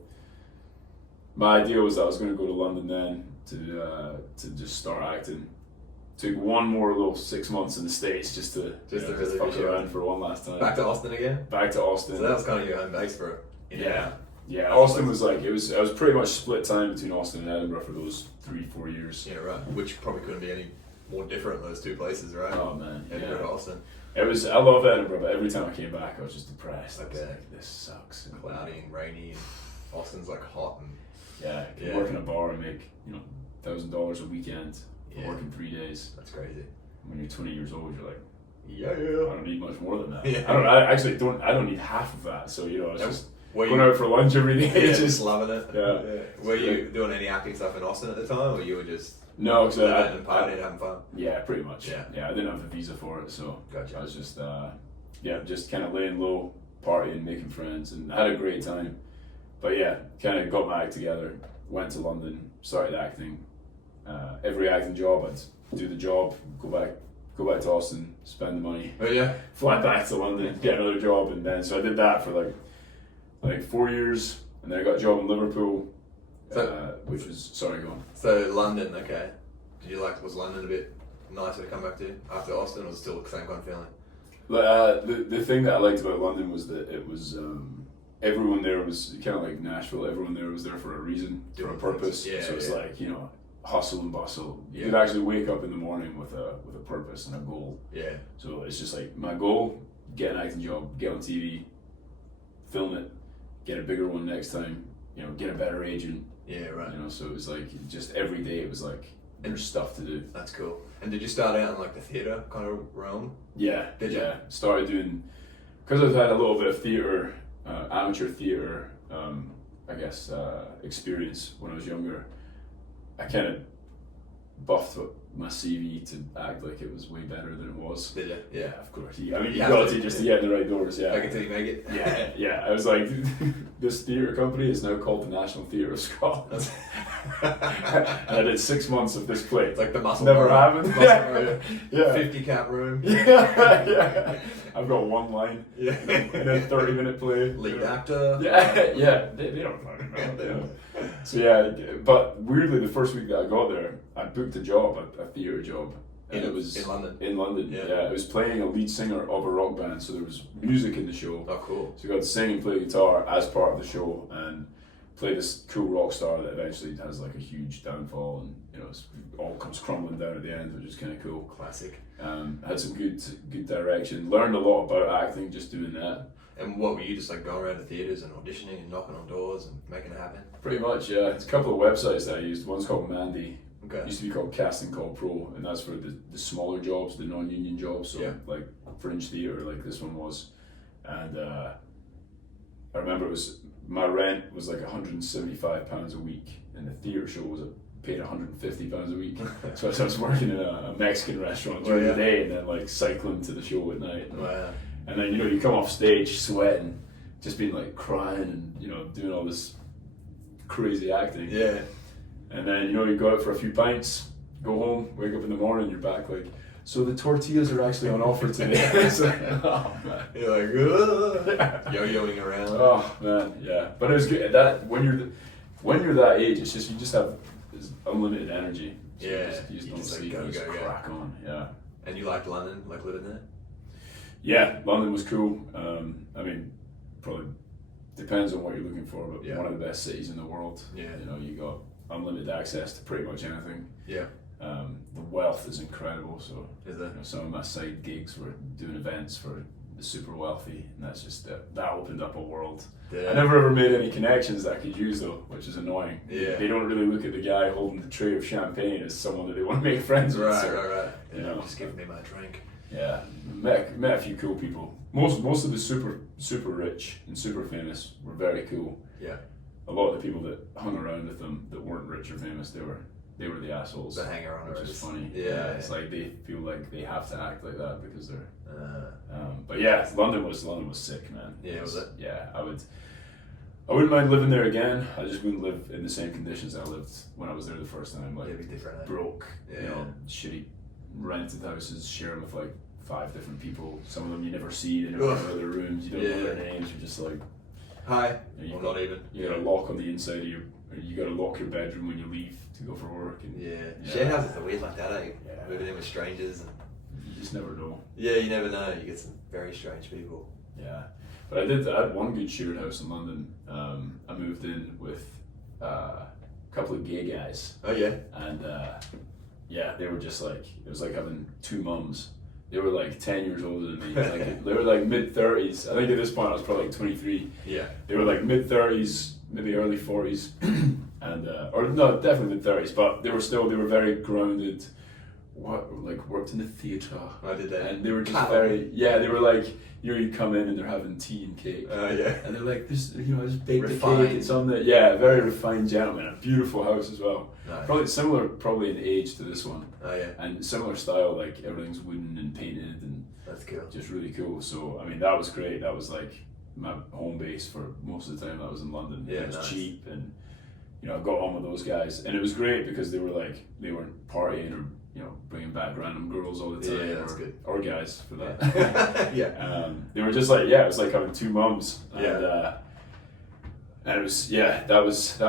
my idea was that I was going to go to London then to just start acting. Took one more little 6 months in the States just to really fuck be sure. around for one last time. Back to Austin again? Back to Austin. So that was kind of your home base for it. Yeah. Austin was like, I was pretty much split time between Austin and Edinburgh for those 3-4 years. Yeah, right. Which probably couldn't be any more different, those two places, right? Oh man, Edinburgh to Austin. I love Edinburgh, but every time I came back, I was just depressed. Okay. I was like, this sucks. Cloudy and rainy, and Austin's like hot and you can work in a bar and make $1,000 a weekend for Yeah. working 3 days. that's crazy. When you're 20 years old, you're like, Yeah. I don't need much more than that. Yeah. I don't need half of that. So I was just Were going you out for lunch every day. just loving it? Yeah. Were you doing any acting stuff in Austin at the time, or you were just No, because living and partying, having fun? yeah, pretty much. Yeah. I didn't have a visa for it, so Gotcha. I was just just kind of laying low, partying, making friends, and I had a great time. But yeah, kind of got my act together, went to London, started acting. Every acting job, I'd do the job, go back to Austin, spend the money, Oh yeah. fly back to London, get another job, and then so I did that for like 4 years, and then I got a job in Liverpool, which was sorry, go on. So London, okay. Was London a bit nicer to come back to after Austin, or was it still the same kind of feeling? The thing that I liked about London was that it was everyone there was kind of like Nashville. Everyone there was there for a reason, for a purpose. Yeah, so it's like hustle and bustle. You Yeah. could actually wake up in the morning with a purpose and a goal. Yeah. So it's just like my goal: get an acting job, get on TV, film it, get a bigger one next time. Get a better agent. Yeah, right. So it was like just every day. It was like there's stuff to do. That's cool. And did you start out in like the theatre kind of realm? Yeah, Did you? Started doing, because I've had a little bit of theatre, amateur theatre, experience when I was younger. I kind of buffed up my CV to act like it was way better than it was. Did you? Yeah, of course. You got to just to yeah. get in the right doors. Yeah. Back until you make it. Yeah. I was like, this theatre company is now called the National Theatre of Scotland. And I did 6 months of this play. It's like the muscle. Never bar. happened. Muscle Yeah. 50 cap room. Yeah. I've got one line Yeah. in a 30-minute play. Lead actor. Yeah. They don't fucking know. So yeah, but weirdly, the first week that I got there, I booked a job, a theatre job. And it was in London. In London, yeah. It was playing a lead singer of a rock band, so there was music in the show. Oh, cool. So you got to sing and play guitar as part of the show, and play this cool rock star that eventually has like a huge downfall, and it all comes crumbling down at the end, which is kind of cool. Classic. Had some good direction. Learned a lot about acting just doing that. And what were you just like going around to theatres and auditioning and knocking on doors and making it happen? Pretty much, yeah. It's a couple of websites that I used. One's called Mandy. Okay. It used to be called Casting Call Pro, and that's for the smaller jobs, the non-union jobs, so like fringe theatre, like this one was. And I remember my rent was like £175 a week, and the theatre show was paid £150 a week. So I was working in a Mexican restaurant during the day, and then like cycling to the show at night. Wow. And then you come off stage sweating, just being like crying and doing all this crazy acting. Yeah. And then you go out for a few pints, go home, wake up in the morning, you're back like, so the tortillas are actually on offer today. It's like, oh man. You're like, yo-yoing around. Oh man, yeah. But it was good. That when you're that age, it's just you just have this unlimited energy. So Yeah. you just don't just, like, sleep. go, You just go, go. crack on. Yeah. And you liked London, like living there? Yeah, London was cool. I mean, probably depends on what you're looking for, but one of the best cities in the world. Yeah. You got unlimited access to pretty much anything. Yeah. The wealth is incredible. So Is it? some of my side gigs were doing events for the super wealthy, and that's just that opened up a world. Yeah. I never ever made any connections that I could use though, which is annoying. Yeah. They don't really look at the guy holding the tray of champagne as someone that they want to make friends with. Right. You Yeah, know, just give me my drink. yeah, met a few cool people. Most of the super rich and super famous were very cool. Yeah. A lot of the people that hung around with them that weren't rich or famous, they were the assholes. The hanger on, which is funny. Yeah. It's like they feel like they have to act like that because they're. But yeah, London was sick, man. Yeah, was it? Yeah, I wouldn't mind living there again. I just wouldn't live in the same conditions I lived when I was there the first time. Like, It'd be different. broke, Yeah. you know, shitty rented houses, sharing with like 5 different people. Some of them you never see, they never go to their rooms, you don't know their names, you're just like, hi. you know, Or not even. You got a lock on the inside of you got to lock your bedroom when you leave to go for work. And Share houses are weird like that, eh? Yeah. Moving in with strangers. And you just never know. yeah, you never know. You get some very strange people. Yeah, but I had one good shared house in London. I moved in with a couple of gay guys. Oh yeah. And yeah, they were just like, it was like having 2 mums. They were like 10 years older than me. Like, they were like mid-30s. I think at this point I was probably like 23. Yeah. They were like mid-30s, maybe early 40s. And or no, definitely mid-30s, but they were very grounded. Worked in the theatre. I did that. And they were just they were like, you come in and they're having tea and cake. Yeah. And they're like, this, this baked Refined. the cake, it's on the, very refined gentleman, a beautiful house as well. Nice. Probably similar in age to this one. Oh yeah. And similar style, like everything's wooden and painted and That's cool. just really cool. So, I mean, that was great. That was like my home base for most of the time I was in London. Yeah, It was nice. cheap and, I got on with those guys. And it was great because they weren't partying or, bringing back random girls all the time. Yeah, that's good. Or guys for that. Yeah. They were just like, it was like having 2 mums. Yeah. And it was, that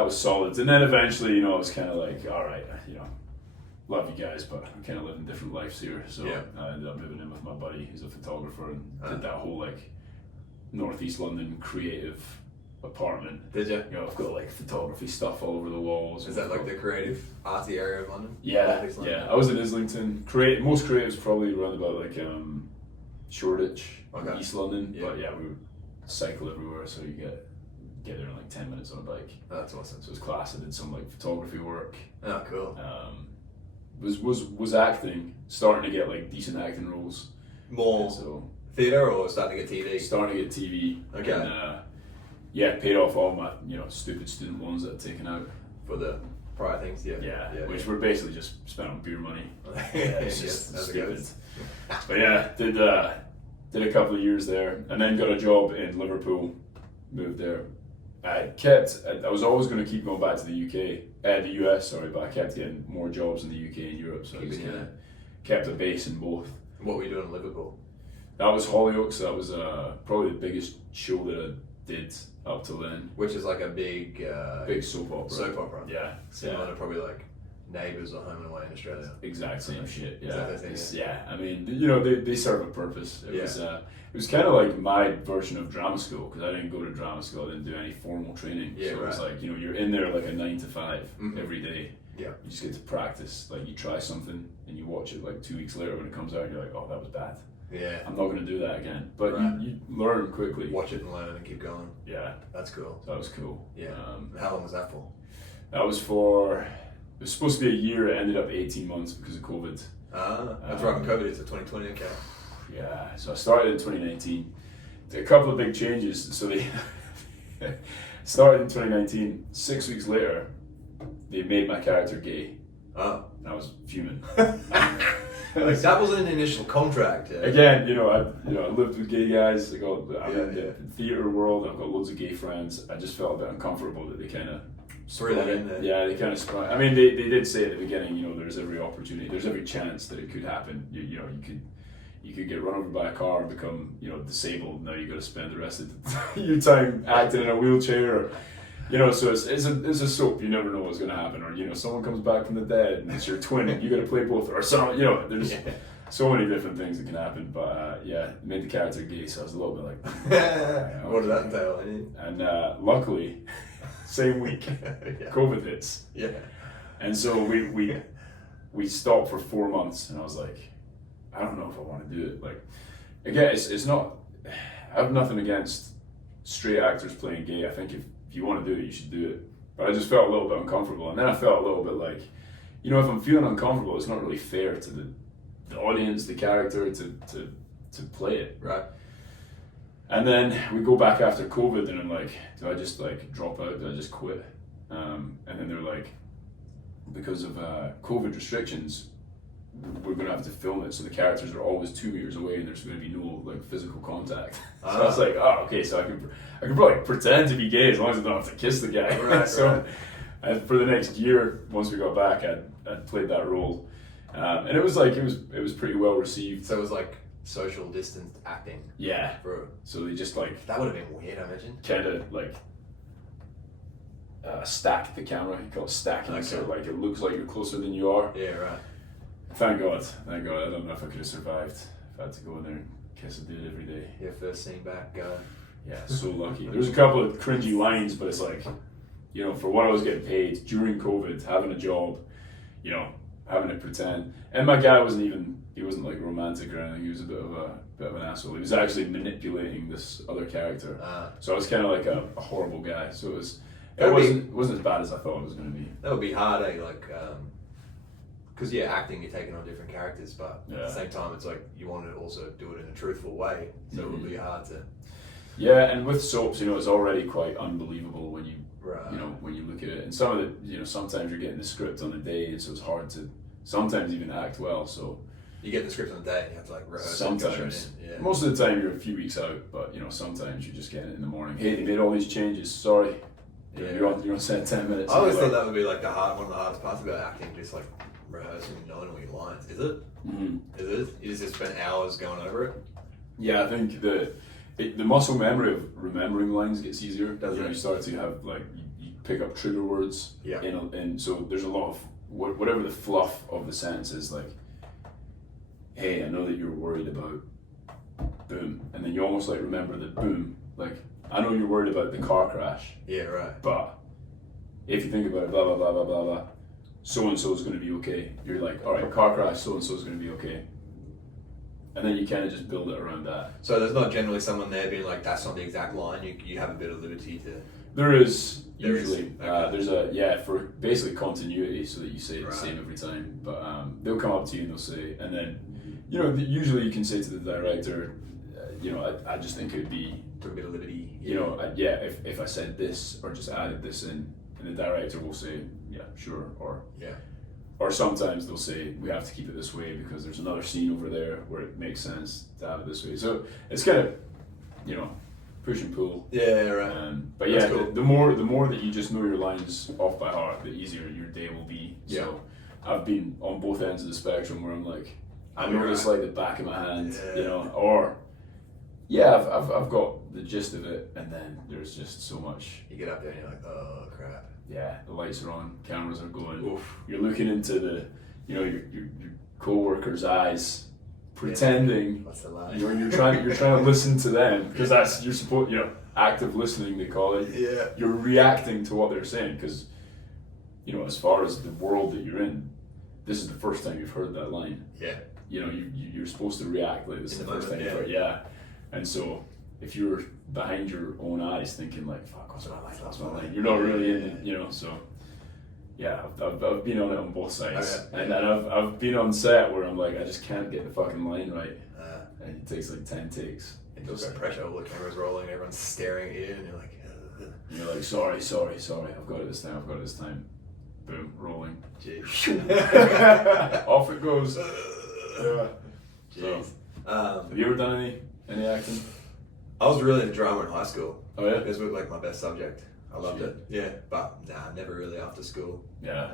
was solid. And then eventually, I was kind of like, all right, love you guys, but I'm kind of living different lives here. So Yeah. I ended up moving in with my buddy, who's a photographer, and did that whole like Northeast London creative apartment. Did you? I've got like photography stuff all over the walls. Is that like the creative artsy area of London? Yeah, Northeast London? yeah. I was in Islington. Most creatives probably around about like Shoreditch, Okay. East London. Yeah. But yeah, we would cycle everywhere, so you get there in like 10 minutes on a bike. Oh, that's awesome. So it was class. I did some like photography work. Oh, cool. Was acting, starting to get like decent acting roles. More So theatre or starting to get TV? starting to get TV. Okay. And paid off all my stupid student loans that I'd taken out. For the prior things, yeah. Which were basically just spent on beer money. It's Yes, just as it stupid. goes. But yeah, did a couple of years there, and then got a job in Liverpool. Moved there. I was always going to keep going back to the the US, but I kept getting more jobs in the UK and Europe, so I just kind of kept a base in both. What were you doing in Liverpool? That was Hollyoaks. That was probably the biggest show that I did up till then. Which is like a big Soap opera. soap opera. Yeah. Similar to probably like Neighbours or Home and Away in Australia. Exact same shit. Yeah. Exactly the same, I mean, they serve a purpose. It was kind of like my version of drama school, because I didn't go to drama school. I didn't do any formal training. Yeah, so it was right. like you're in there like a 9 to 5 Mhm. every day. Yeah. You just get to practice. Like you try something and you watch it like 2 weeks later when it comes out, and you're like, oh, that was bad. Yeah. I'm not going to do that again. But Right. you learn quickly. Watch it and learn and keep going. Yeah, That's cool. that was cool. Yeah. How long was that for? That was it was supposed to be a year. It ended up 18 months because of COVID. That's right. COVID is 2020. Okay. Yeah, so I started in 2019. Did a couple of big changes. So they started in 2019. 6 weeks later, they made my character gay. Oh. And I was fuming. Like that wasn't an initial contract. Yeah. Again, I lived with gay guys. I'm in the Yeah. theatre world. I've got loads of gay friends. I just felt a bit uncomfortable that they kind of Threw that in there. Yeah, they kind of sprung. I mean, they did say at the beginning, there's every opportunity, there's every chance that it could happen. You could get run over by a car and become disabled. Now you got to spend the rest of your time acting in a wheelchair. So it's a soap. You never know what's going to happen. Or someone comes back from the dead and it's your twin. And you got to play both. Or some. There's so many different things that can happen. But it made the character gay, so I was a little bit like. What did that entail? And luckily, same week, Yeah. COVID hits. Yeah. And so we stopped for 4 months, and I was like, I don't know if I want to do it. Like, again, it's not. I have nothing against straight actors playing gay. I think if you want to do it, you should do it. But I just felt a little bit uncomfortable, and then I felt a little bit like, you know, if I'm feeling uncomfortable, it's not really fair to the audience, the character, to play it. Right. And then we go back after COVID, and I'm like, do I just like drop out? Do I just quit? And then they're like, because of COVID restrictions, we're going to have to film it, so the characters are always 2 meters away, and there's going to be no like physical contact. So I was like, oh, okay, so I can probably pretend to be gay as long as I don't have to kiss the guy. Right, So for the next year, once we got back, I'd played that role, and it was like it was pretty well received. So it was like social distanced acting. Yeah. Bro. So they just like That would have been weird, I imagine. kind of like stack the camera. You call it stacking, Okay. so like it looks like you're closer than you are. Yeah, right. Thank God. I don't know if I could have survived if I had to go in there and kiss a dude every day. Your first scene back, Yeah, so lucky. There's a couple of cringy lines, but it's like, you know, for what I was getting paid during COVID, having a job, you know, having to pretend. And my guy he wasn't like romantic or anything. He was a bit of an asshole. He was actually manipulating this other character. So I was kind of like a horrible guy. So it wasn't as bad as I thought it was going to be. That would be hard, like, because acting, you're taking on different characters, but at the same time, it's like you want to also do it in a truthful way, so it would be hard to. Yeah, and with soaps, you know, it's already quite unbelievable when you Right. you know, when you look at it. And some of the, you know, sometimes you're getting the script on the day, and so it's hard to sometimes even act well. So you get the script on the day, and you have to like rehearse. Sometimes, yeah. most of the time you're a few weeks out, but you know, sometimes you're just getting it in the morning. Hey, they made all these changes. Sorry, you're on set 10 minutes. I always thought that would be like one of the hardest parts about acting, just like rehearsing and knowing all your lines. Is it? Mm-hmm. Is it? You just spend hours going over it. Yeah, I think the muscle memory of remembering lines gets easier. Does it? You start to have like you pick up trigger words. Yeah. And so there's a lot of whatever the fluff of the sentence is, like, hey, I know that you're worried about boom, and then you almost like remember the boom. Like, I know you're worried about the car crash. Yeah, right. But if you think about it, blah blah blah blah blah blah, so and so is going to be okay. You're like, all right, car crash, so and so is going to be okay. And then you kind of just build it around that. So there's not generally someone there being like, that's not the exact line. You have a bit of liberty to. There is There usually. is. Okay. There's for basically continuity, so that you say the same every time. But they'll come up to you and they'll say, and then, you know, usually you can say to the director, you know, I just think it would be. Took a bit of liberty. You know, if I said this or just added this in, and the director will say, yeah, sure, or. Yeah. Or sometimes they'll say, we have to keep it this way because there's another scene over there where it makes sense to have it this way. So it's kind of, you know, push and pull. Yeah, right. But That's yeah, cool. the more that you just know your lines off by heart, the easier your day will be. Yeah. So I've been on both ends of the spectrum where I'm like, I know Right. this like the back of my hand, Yeah. you know, or yeah, I've got the gist of it, and then there's just so much. You get up there and you're like, oh crap. Yeah, the lights are on, cameras are going. Oof. You're looking into the, you know, your co-worker's eyes, pretending. What's the line? You know, you're trying to listen to them because that's you're supposed, you know, active listening they call it. Yeah. You're reacting to what they're saying because, you know, as far as the world that you're in, this is the first time you've heard that line. Yeah. You know, you're supposed to react like this is In the the first time moment, you've heard. Yeah, and so if you're behind your own eyes thinking like, fuck, what's my line? You're not really in it, you know. So yeah, I've been on it on both sides, Okay. and I've been on set where I'm like, I just can't get the fucking line right, and it takes like 10 takes. It feels like pressure. All the cameras rolling, everyone's staring at you, and you're like, And you're like, sorry, I've got it this time. Boom, rolling. jeez. Off it goes. Yeah. Jeez. Have you ever done any acting? I was really into drama in high school. Oh yeah. It was like my best subject. I loved Shit. it. Yeah, but never really after school. Yeah.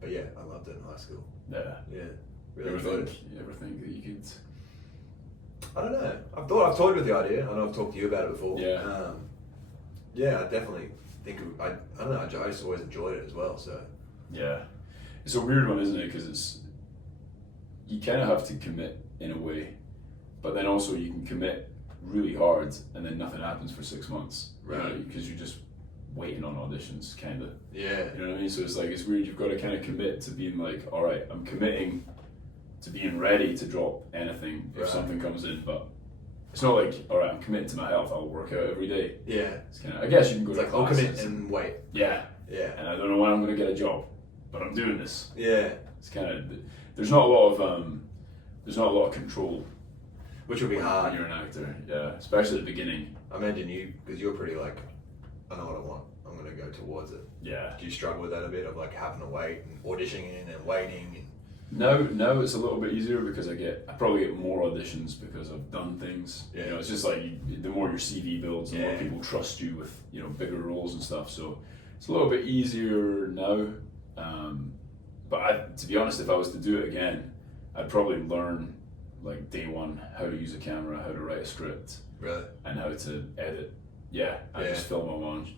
But yeah, I loved it in high school. Yeah. Yeah, You really ever enjoyed think, it. you ever think that you could? I don't know. I've toyed with the idea. I know I've talked to you about it before. Yeah. Yeah, I definitely think I don't know. I just always enjoyed it as well. So Yeah. It's a weird one, isn't it? Because you kind of have to commit in a way, but then also you can commit really hard and then nothing happens for 6 months, Right. Because you just waiting on auditions, kind of. Yeah. You know what I mean? So it's like, it's weird. You've got to kind of commit to being like, all right, I'm committing to being ready to drop anything if something comes in, but it's not like, all right, I'm committed to my health. I'll work out every day. Yeah. It's kind of, I guess you can go it's to like, I'll classes commit and wait. Yeah. Yeah. And I don't know when I'm going to get a job, but I'm doing this. Yeah. It's kind of, there's not a lot of control. Which will be hard. When you're an actor, yeah, especially at the beginning. I imagine you, because you're pretty like, I know what I want. I'm going to go towards it. Yeah. Do you struggle with that a bit of like having to wait and auditioning and waiting? And... Now it's a little bit easier because I probably get more auditions because I've done things. Yeah. You know, it's just like the more your CV builds, the more people trust you with, you know, bigger roles and stuff. So it's a little bit easier now. But to be honest, if I was to do it again, I'd probably learn like day one how to use a camera, how to write a script, really, and how to edit. I just film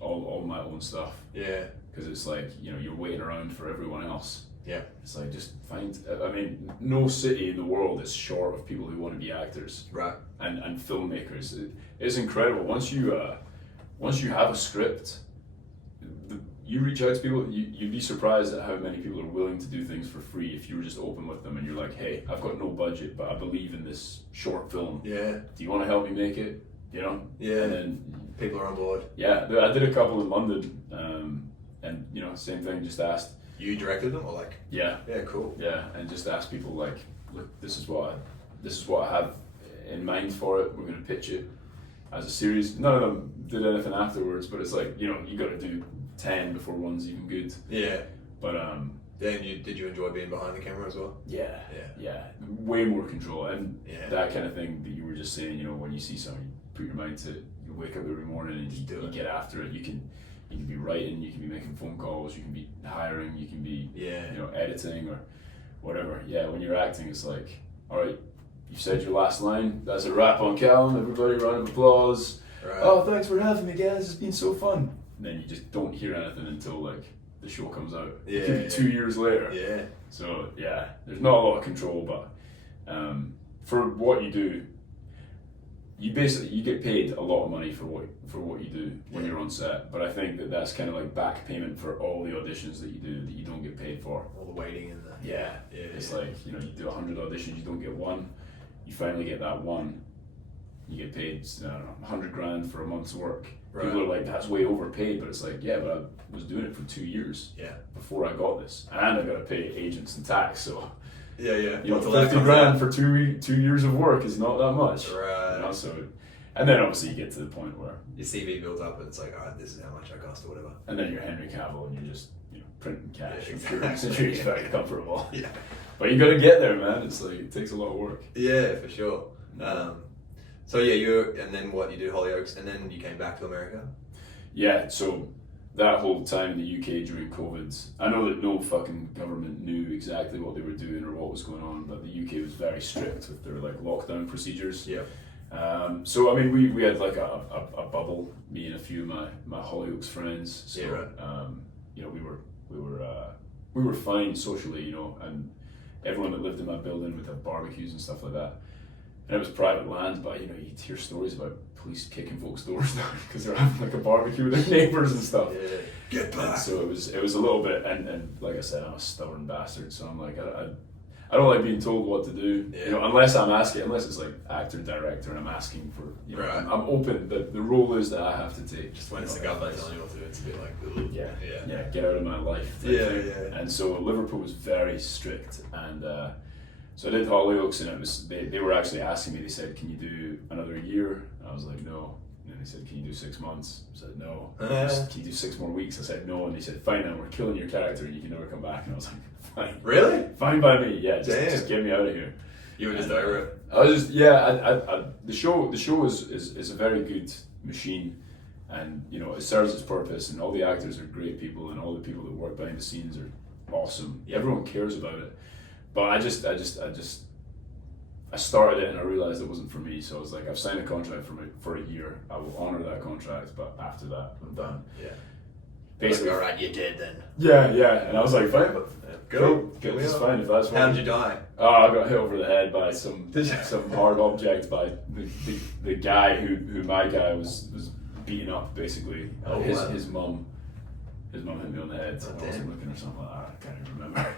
all my own stuff. Yeah, because it's like, you know, you're waiting around for everyone else. Yeah, it's like, just find. I mean, no city in the world is short of people who want to be actors, right? And filmmakers. It's incredible once you have a script. You reach out to people, you'd be surprised at how many people are willing to do things for free if you were just open with them and you're like, hey, I've got no budget, but I believe in this short film. Yeah. Do you want to help me make it? You know? Yeah. And then people are on board. Yeah, I did a couple in London, and you know, same thing, just asked. You directed them or like? Yeah. Yeah, cool. Yeah, and just asked people like, look, this is what I have in mind for it. We're going to pitch it as a series. None of them did anything afterwards, but it's like, you know, you got to do 10 before one's even good. Yeah. But then did you enjoy being behind the camera as well? Yeah. Way more control and that kind of thing that you were just saying. You know, when you see something, you put your mind to it. You wake up every morning and you get after it. You can be writing, you can be making phone calls, you can be hiring, you can be you know, editing or whatever. Yeah, when you're acting, it's like, all right, you said your last line. That's a wrap on Callum. Everybody, round of applause. Right. Oh, thanks for having me, guys. It's been so fun. And then you just don't hear anything until like the show comes out. It could be 2 years later. Yeah. So yeah, there's not a lot of control, but for what you do, you get paid a lot of money for what you do when you're on set. But I think that's kind of like back payment for all the auditions that you do that you don't get paid for. All the waiting and the It's like, you know, you do 100 auditions, you don't get one. You finally get that one. You get paid, I don't know, 100 grand for a month's work. Right. People are like, that's way overpaid, but it's like, yeah, but I was doing it for 2 years before I got this, and I got to pay agents and tax. So you know, 50 grand for 2 years of work is not that much. Right. You know, so, and then obviously you get to the point where your CV builds up and it's like, all right, this is how much I cost or whatever. And then you're Henry Cavill and you're just, you know, printing cash. I'm sure you're very comfortable. Yeah. But you got to get there, man. It's like, it takes a lot of work. Yeah, for sure. So and then what, you did Hollyoaks and then you came back to America? Yeah, so that whole time in the UK during COVID, I know that no fucking government knew exactly what they were doing or what was going on, but the UK was very strict with their like lockdown procedures. Yeah. So I mean, we had like a bubble, me and a few of my Hollyoaks friends. So you know, we were fine socially, you know, and everyone that lived in my building would have barbecues and stuff like that. And it was private land, but you know, you'd hear stories about police kicking folks' doors down because they're having like a barbecue with their neighbours and stuff. Yeah, get back. And so it was a little bit, and like I said, I'm a stubborn bastard, so I'm like, I don't like being told what to do. You know, unless it's like actor, director, and I'm asking for, you know, I'm open. The role is that I have to take. Just when it's the government telling you what to do, it's a bit like, ooh. Yeah, get out of my life. And so Liverpool was very strict, and so I did Hollyoaks, and it was they were actually asking me. They said, "Can you do another year?" I was like, "No." And they said, "Can you do 6 months?" I said, "No." "Can you do 6 more weeks?" I said, "No." And they said, "Fine, then we're killing your character, and you can never come back." And I was like, "Fine." Really? Fine by me. Yeah, just get me out of here. You were just over it. I was just the show is a very good machine, and you know, it serves its purpose, and all the actors are great people, and all the people that work behind the scenes are awesome. Everyone cares about it. But I started it and I realized it wasn't for me, so I was like, I've signed a contract for a year. I will honor that contract, but after that, I'm done. Yeah. Basically, all right, you did then. Yeah, and I was like, fine, but go. It's fine if that's fine. How did you die? Oh, I got hit over the head by some hard object by the guy who my guy was beaten up basically. Oh, his wow. his mum hit me on the head. Oh, I wasn't damn. looking or something like that. I can't even remember.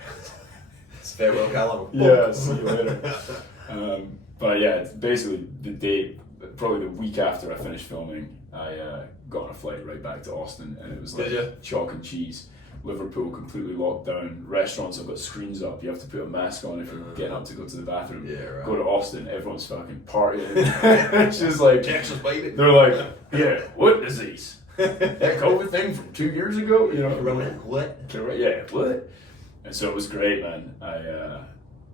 It's farewell, Callum. Yeah, see you later. But yeah, it's basically the date, probably the week after I finished filming, I got on a flight right back to Austin, and it was like Did ya? chalk and cheese. Liverpool completely locked down. Restaurants have got screens up. You have to put a mask on if you're getting up to go to the bathroom. Yeah, right. Go to Austin, everyone's fucking partying. It's just like Texas, baby. they're like, yeah, what disease? That COVID thing from 2 years ago, you know? What? Yeah, what? And so it was great, man.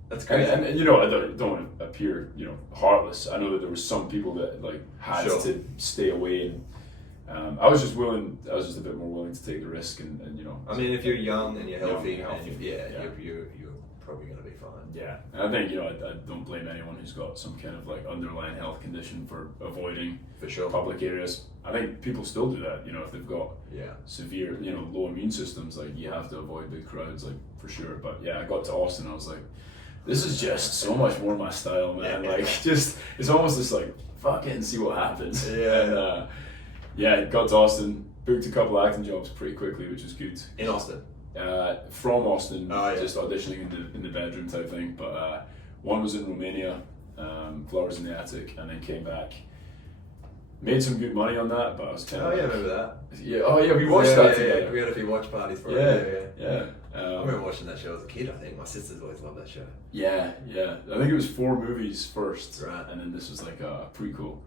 That's crazy. And you know, I don't want to appear, you know, heartless. I know that there were some people that like had Sure. to stay away, and I was just a bit more willing to take the risk, and you know. I mean, if you're young and you're healthy, Young and healthy, and yeah. you're probably gonna be fine. Yeah, and I think, you know, I don't blame anyone who's got some kind of like underlying health condition for avoiding For sure. public areas. I think people still do that, you know, if they've got Yeah. severe, you know, low immune systems, like you have to avoid big crowds, like for sure. But yeah, I got to Austin, I was like, this is just so much more my style, man. Yeah. Like, just, it's almost just like, fuck it and see what happens. Yeah. And yeah, got to Austin, booked a couple acting jobs pretty quickly, which was good. In Austin. From Austin, Oh, yeah. just auditioning in the bedroom type thing. But one was in Romania, Flowers in the Attic, and then came back. Made some good money on that, but I was kind Oh of yeah, remember that? yeah. Oh yeah, we watched Yeah, that yeah, together. yeah. We had a few watch parties for Yeah, it. yeah. I remember watching that show as a kid. I think my sisters always loved that show. Yeah. I think it was 4 movies first, Right. and then this was like a prequel.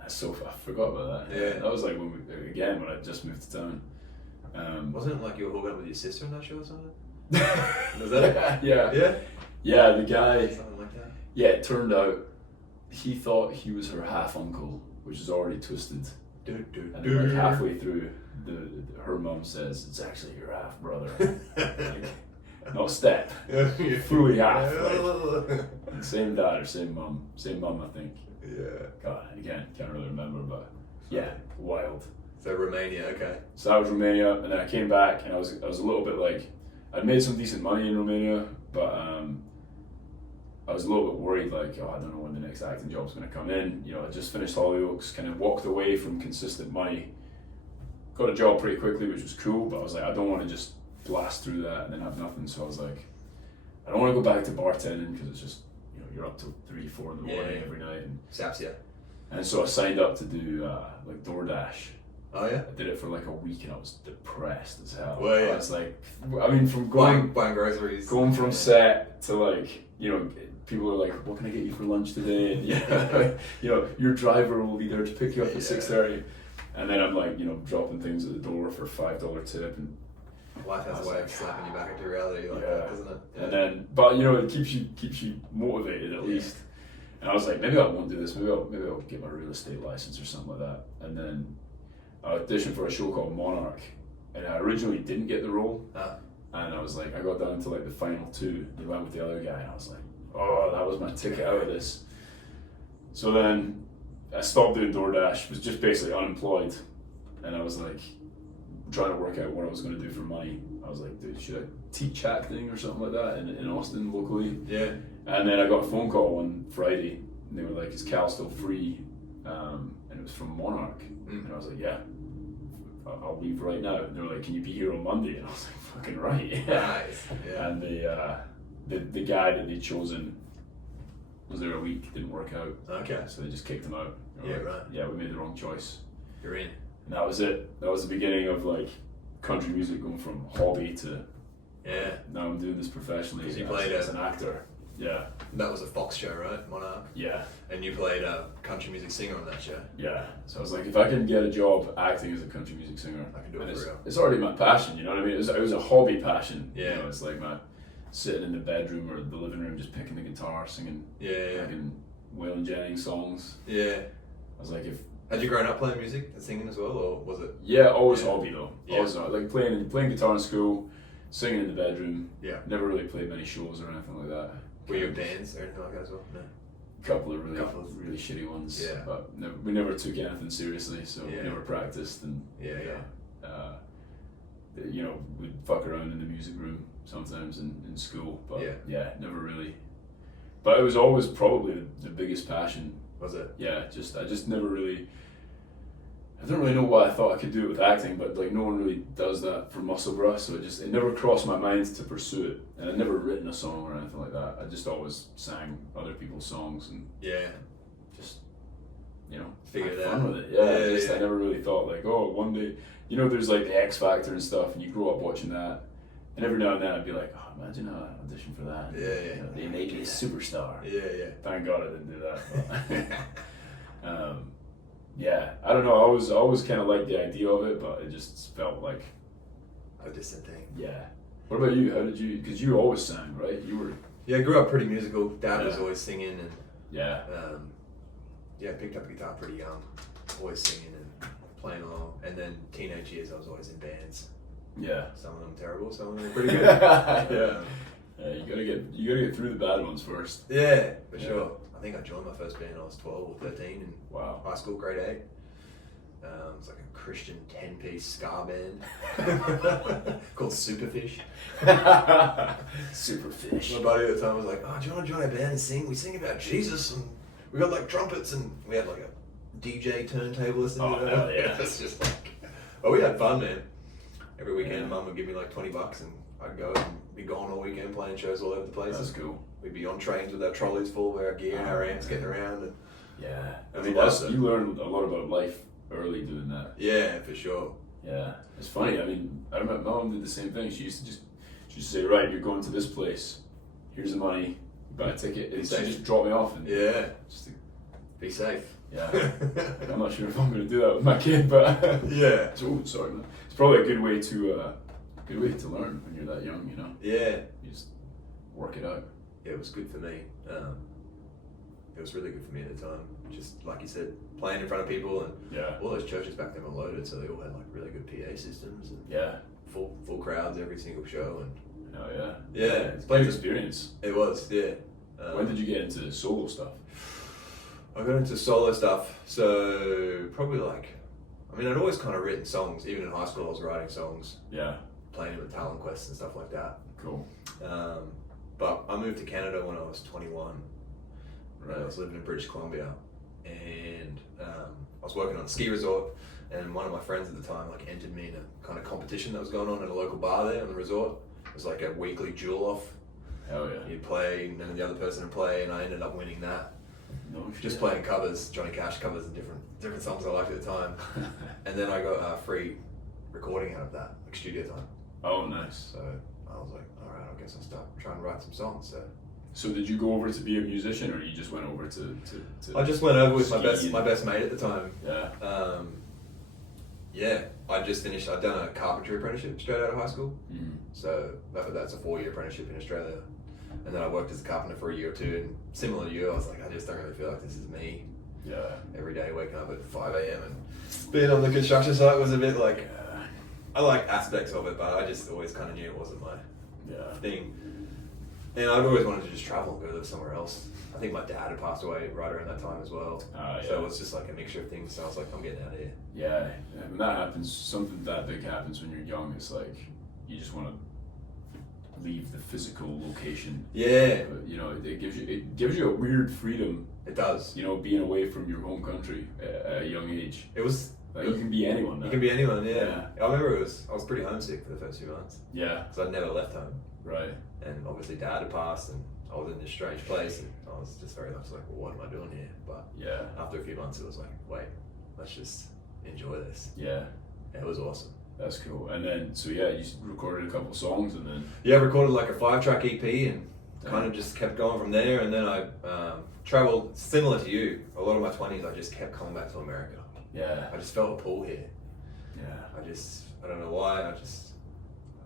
I forgot about that. Yeah. That was like when I just moved to town. Wasn't it like you were hooking up with your sister in that show or something? Was that it? Yeah. Yeah. Yeah, the guy. Something like that. Yeah, it turned out he thought he was her half uncle, which is already twisted. And then like halfway through, her mum says it's actually your half brother, like, not step, fully half. Like, same dad or same mum, I think. Yeah. God, again, can't really remember, but yeah, wild. So Romania, okay. So that was Romania, and then I came back, and I was a little bit like, I'd made some decent money in Romania, but I was a little bit worried, like, oh, I don't know when the next acting job's going to come in. You know, I just finished Hollyoaks, kind of walked away from consistent money, got a job pretty quickly, which was cool, but I was like, I don't want to just blast through that and then have nothing. So I was like, I don't want to go back to bartending because it's just, you know, you're up till 3, 4 in the morning every night. Saps, yeah. And so I signed up to do like DoorDash. Oh yeah. I did it for like a week and I was depressed as hell. Well, yeah. I was like, I mean, from Buying groceries. going from set to like, you know, people are like, what can I get you for lunch today? And yeah, you know, your driver will be there to pick you up at 6:30. And then I'm like, you know, dropping things at the door for $5 tip, and Life has a way of slapping you back into reality like that, doesn't it? Yeah. And then, but you know, it keeps you motivated at least. And I was like, maybe I won't do this. Maybe I'll get my real estate license or something like that. And then I auditioned for a show called Monarch, and I originally didn't get the role. And I was like, I got down to like the final 2. They went with the other guy, and I was like, oh, that was my ticket out of this. So then I stopped doing DoorDash, was just basically unemployed, and I was like trying to work out what I was going to do for money. I was like, dude, should I teach acting or something like that in Austin locally? Yeah. And then I got a phone call on Friday, and they were like, is Cal still free? And it was from Monarch. And I was like, yeah, I'll leave right now. And they were like, can you be here on Monday? And I was like, fucking right. Nice. Yeah. And the guy that they'd chosen was there a week, didn't work out. Okay. So they just kicked him out. Yeah, right. Yeah, we made the wrong choice. You're in. And that was it. That was the beginning of like country music going from hobby to now I'm doing this professionally as an actor. Yeah. That was a Fox show, right? Monarch. Yeah. And you played a country music singer on that show. Yeah. So I was like, if I can get a job acting as a country music singer, I can do it for real. It's already my passion, you know what I mean? It was a hobby passion. Yeah. You know, it's like my sitting in the bedroom or the living room just picking the guitar, singing fucking Waylon Jennings songs. Yeah. I was like, if had you grown up playing music and singing as well, or was it? Yeah, always hobby though. Always like playing guitar in school, singing in the bedroom. Yeah. Never really played many shows or anything like that. Were you in bands or anything like that as well? No. Couple of really shitty ones. Yeah. But we never took anything seriously, so we never practiced, and you know, we'd fuck around in the music room sometimes in school, but never really. But it was always probably the biggest passion. Was it? Yeah, I just never really. I don't really know why I thought I could do it with acting, but like no one really does that for Musselburgh, so it never crossed my mind to pursue it. And I'd never written a song or anything like that. I just always sang other people's songs and just, you know, figure it fun out. with it. I never really thought like, oh, one day, you know, there's like the X Factor and stuff, and you grow up watching that, and every now and then I'd be like, oh, imagine I audition for that. You know, they made me a superstar. Thank God I didn't do that. I don't know. I always kind of liked the idea of it, but it just felt like a distant thing. Yeah. What about you? How did you? Because you always sang, right? You were. Yeah, I grew up pretty musical. Dad was always singing, and picked up a guitar pretty young, always singing and playing along. And then teenage years, I was always in bands. Yeah. Some of them terrible, some of them pretty good. You gotta get through the bad ones first. Yeah, for sure. I think I joined my first band when I was 12 or 13 in high school, grade 8. It was like a Christian 10-piece ska band called Superfish. Superfish. My buddy at the time was like, oh, do you want to join a band and sing? We sing about Jesus, and we got like trumpets, and we had like a DJ turntable listening. Oh, hell yeah. It's just like, we had fun, man. Every weekend, Mum would give me like $20 and I'd go and be gone all weekend playing shows all over the place. That's cool. We'd be on trains with our trolleys full of our gear and our amps getting around. And I mean, you learn a lot about life early doing that. Yeah, for sure. Yeah, it's funny. I mean, I remember my mom did the same thing. She used to say, right, you're going to this place. Here's the money. You buy a ticket. And she just dropped me off and just to be safe. Yeah, I'm not sure if I'm going to do that with my kid, but So sorry, man. It's probably a good way to learn when you're that young, you know. Yeah, you just work it out. Yeah, it was good for me. It was really good for me at the time. Just like you said, playing in front of people, and all those churches back then were loaded, so they all had like really good PA systems and full crowds every single show. And it's a great experience. It was, when did you get into solo stuff? I got into solo stuff, so probably I'd always kind of written songs. Even in high school, I was writing songs. Yeah. Playing with talent quests and stuff like that. Cool. But I moved to Canada when I was 21. Right. I was living in British Columbia, and I was working on a ski resort, and one of my friends at the time entered me in a kind of competition that was going on at a local bar there on the resort. It was like a weekly duel off. Hell yeah. You'd play, and then the other person would play, and I ended up winning that. Just playing covers, Johnny Cash covers and different songs I liked at the time. And then I got free recording out of that, like studio time. Oh, nice. So I was like, all right, I guess I'll start trying to write some songs. So did you go over to be a musician, or you just went over to I just went over with my best mate at the time. Yeah. I just finished. I'd done a carpentry apprenticeship straight out of high school. Mm. So that's a 4-year apprenticeship in Australia. And then I worked as a carpenter for a year or two, and similar to you, I was like, I just don't really feel like this is me. Yeah. Every day waking up at 5 a.m. and being on the construction site was a bit like, I like aspects of it, but I just always kind of knew it wasn't my thing. And I've always wanted to just travel and go live somewhere else. I think my dad had passed away right around that time as well. So it was just like a mixture of things. So I was like, I'm getting out of here. Yeah, when that happens, something that big happens when you're young, it's like, you just want to leave the physical location. Yeah. You know, it gives you a weird freedom. It does. You know, being away from your home country at a young age. It was. You can be anyone now. You can be anyone, yeah. I remember I was pretty homesick for the first few months. Yeah. So I'd never left home. Right. And obviously Dad had passed, and I was in this strange place, and I was just very much like, well, what am I doing here? But after a few months, it was like, wait, let's just enjoy this. Yeah. It was awesome. That's cool. And then, so you recorded a couple songs, and then... Yeah, I recorded like a 5-track EP, and kind of just kept going from there. And then I traveled, similar to you, a lot of my 20s, I just kept coming back to America. Yeah. I just felt a pull here. Yeah. I don't know why, I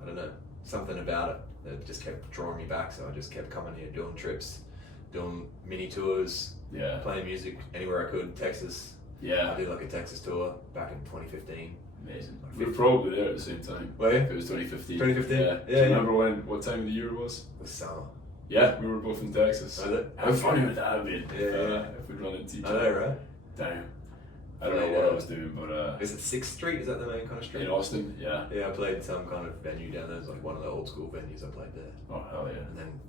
don't know, something about it that just kept drawing me back. So I just kept coming here, doing trips, doing mini tours, playing music anywhere I could. Texas. Yeah. I did like a Texas tour back in 2015. Amazing. We were probably there at the same time. Were you? It was 2015. 2015? Yeah. Do you remember what time of the year it was? It was summer. Yeah, we were both in Texas. Was it? How funny would that have been? Yeah. If we'd run into each other. I know, right? Damn. I don't know what I was doing, but... Is it 6th Street? Is that the main kind of street? In Austin, yeah. Yeah, I played some kind of venue down there. It was like one of the old school venues I played there. Oh, hell yeah. And then,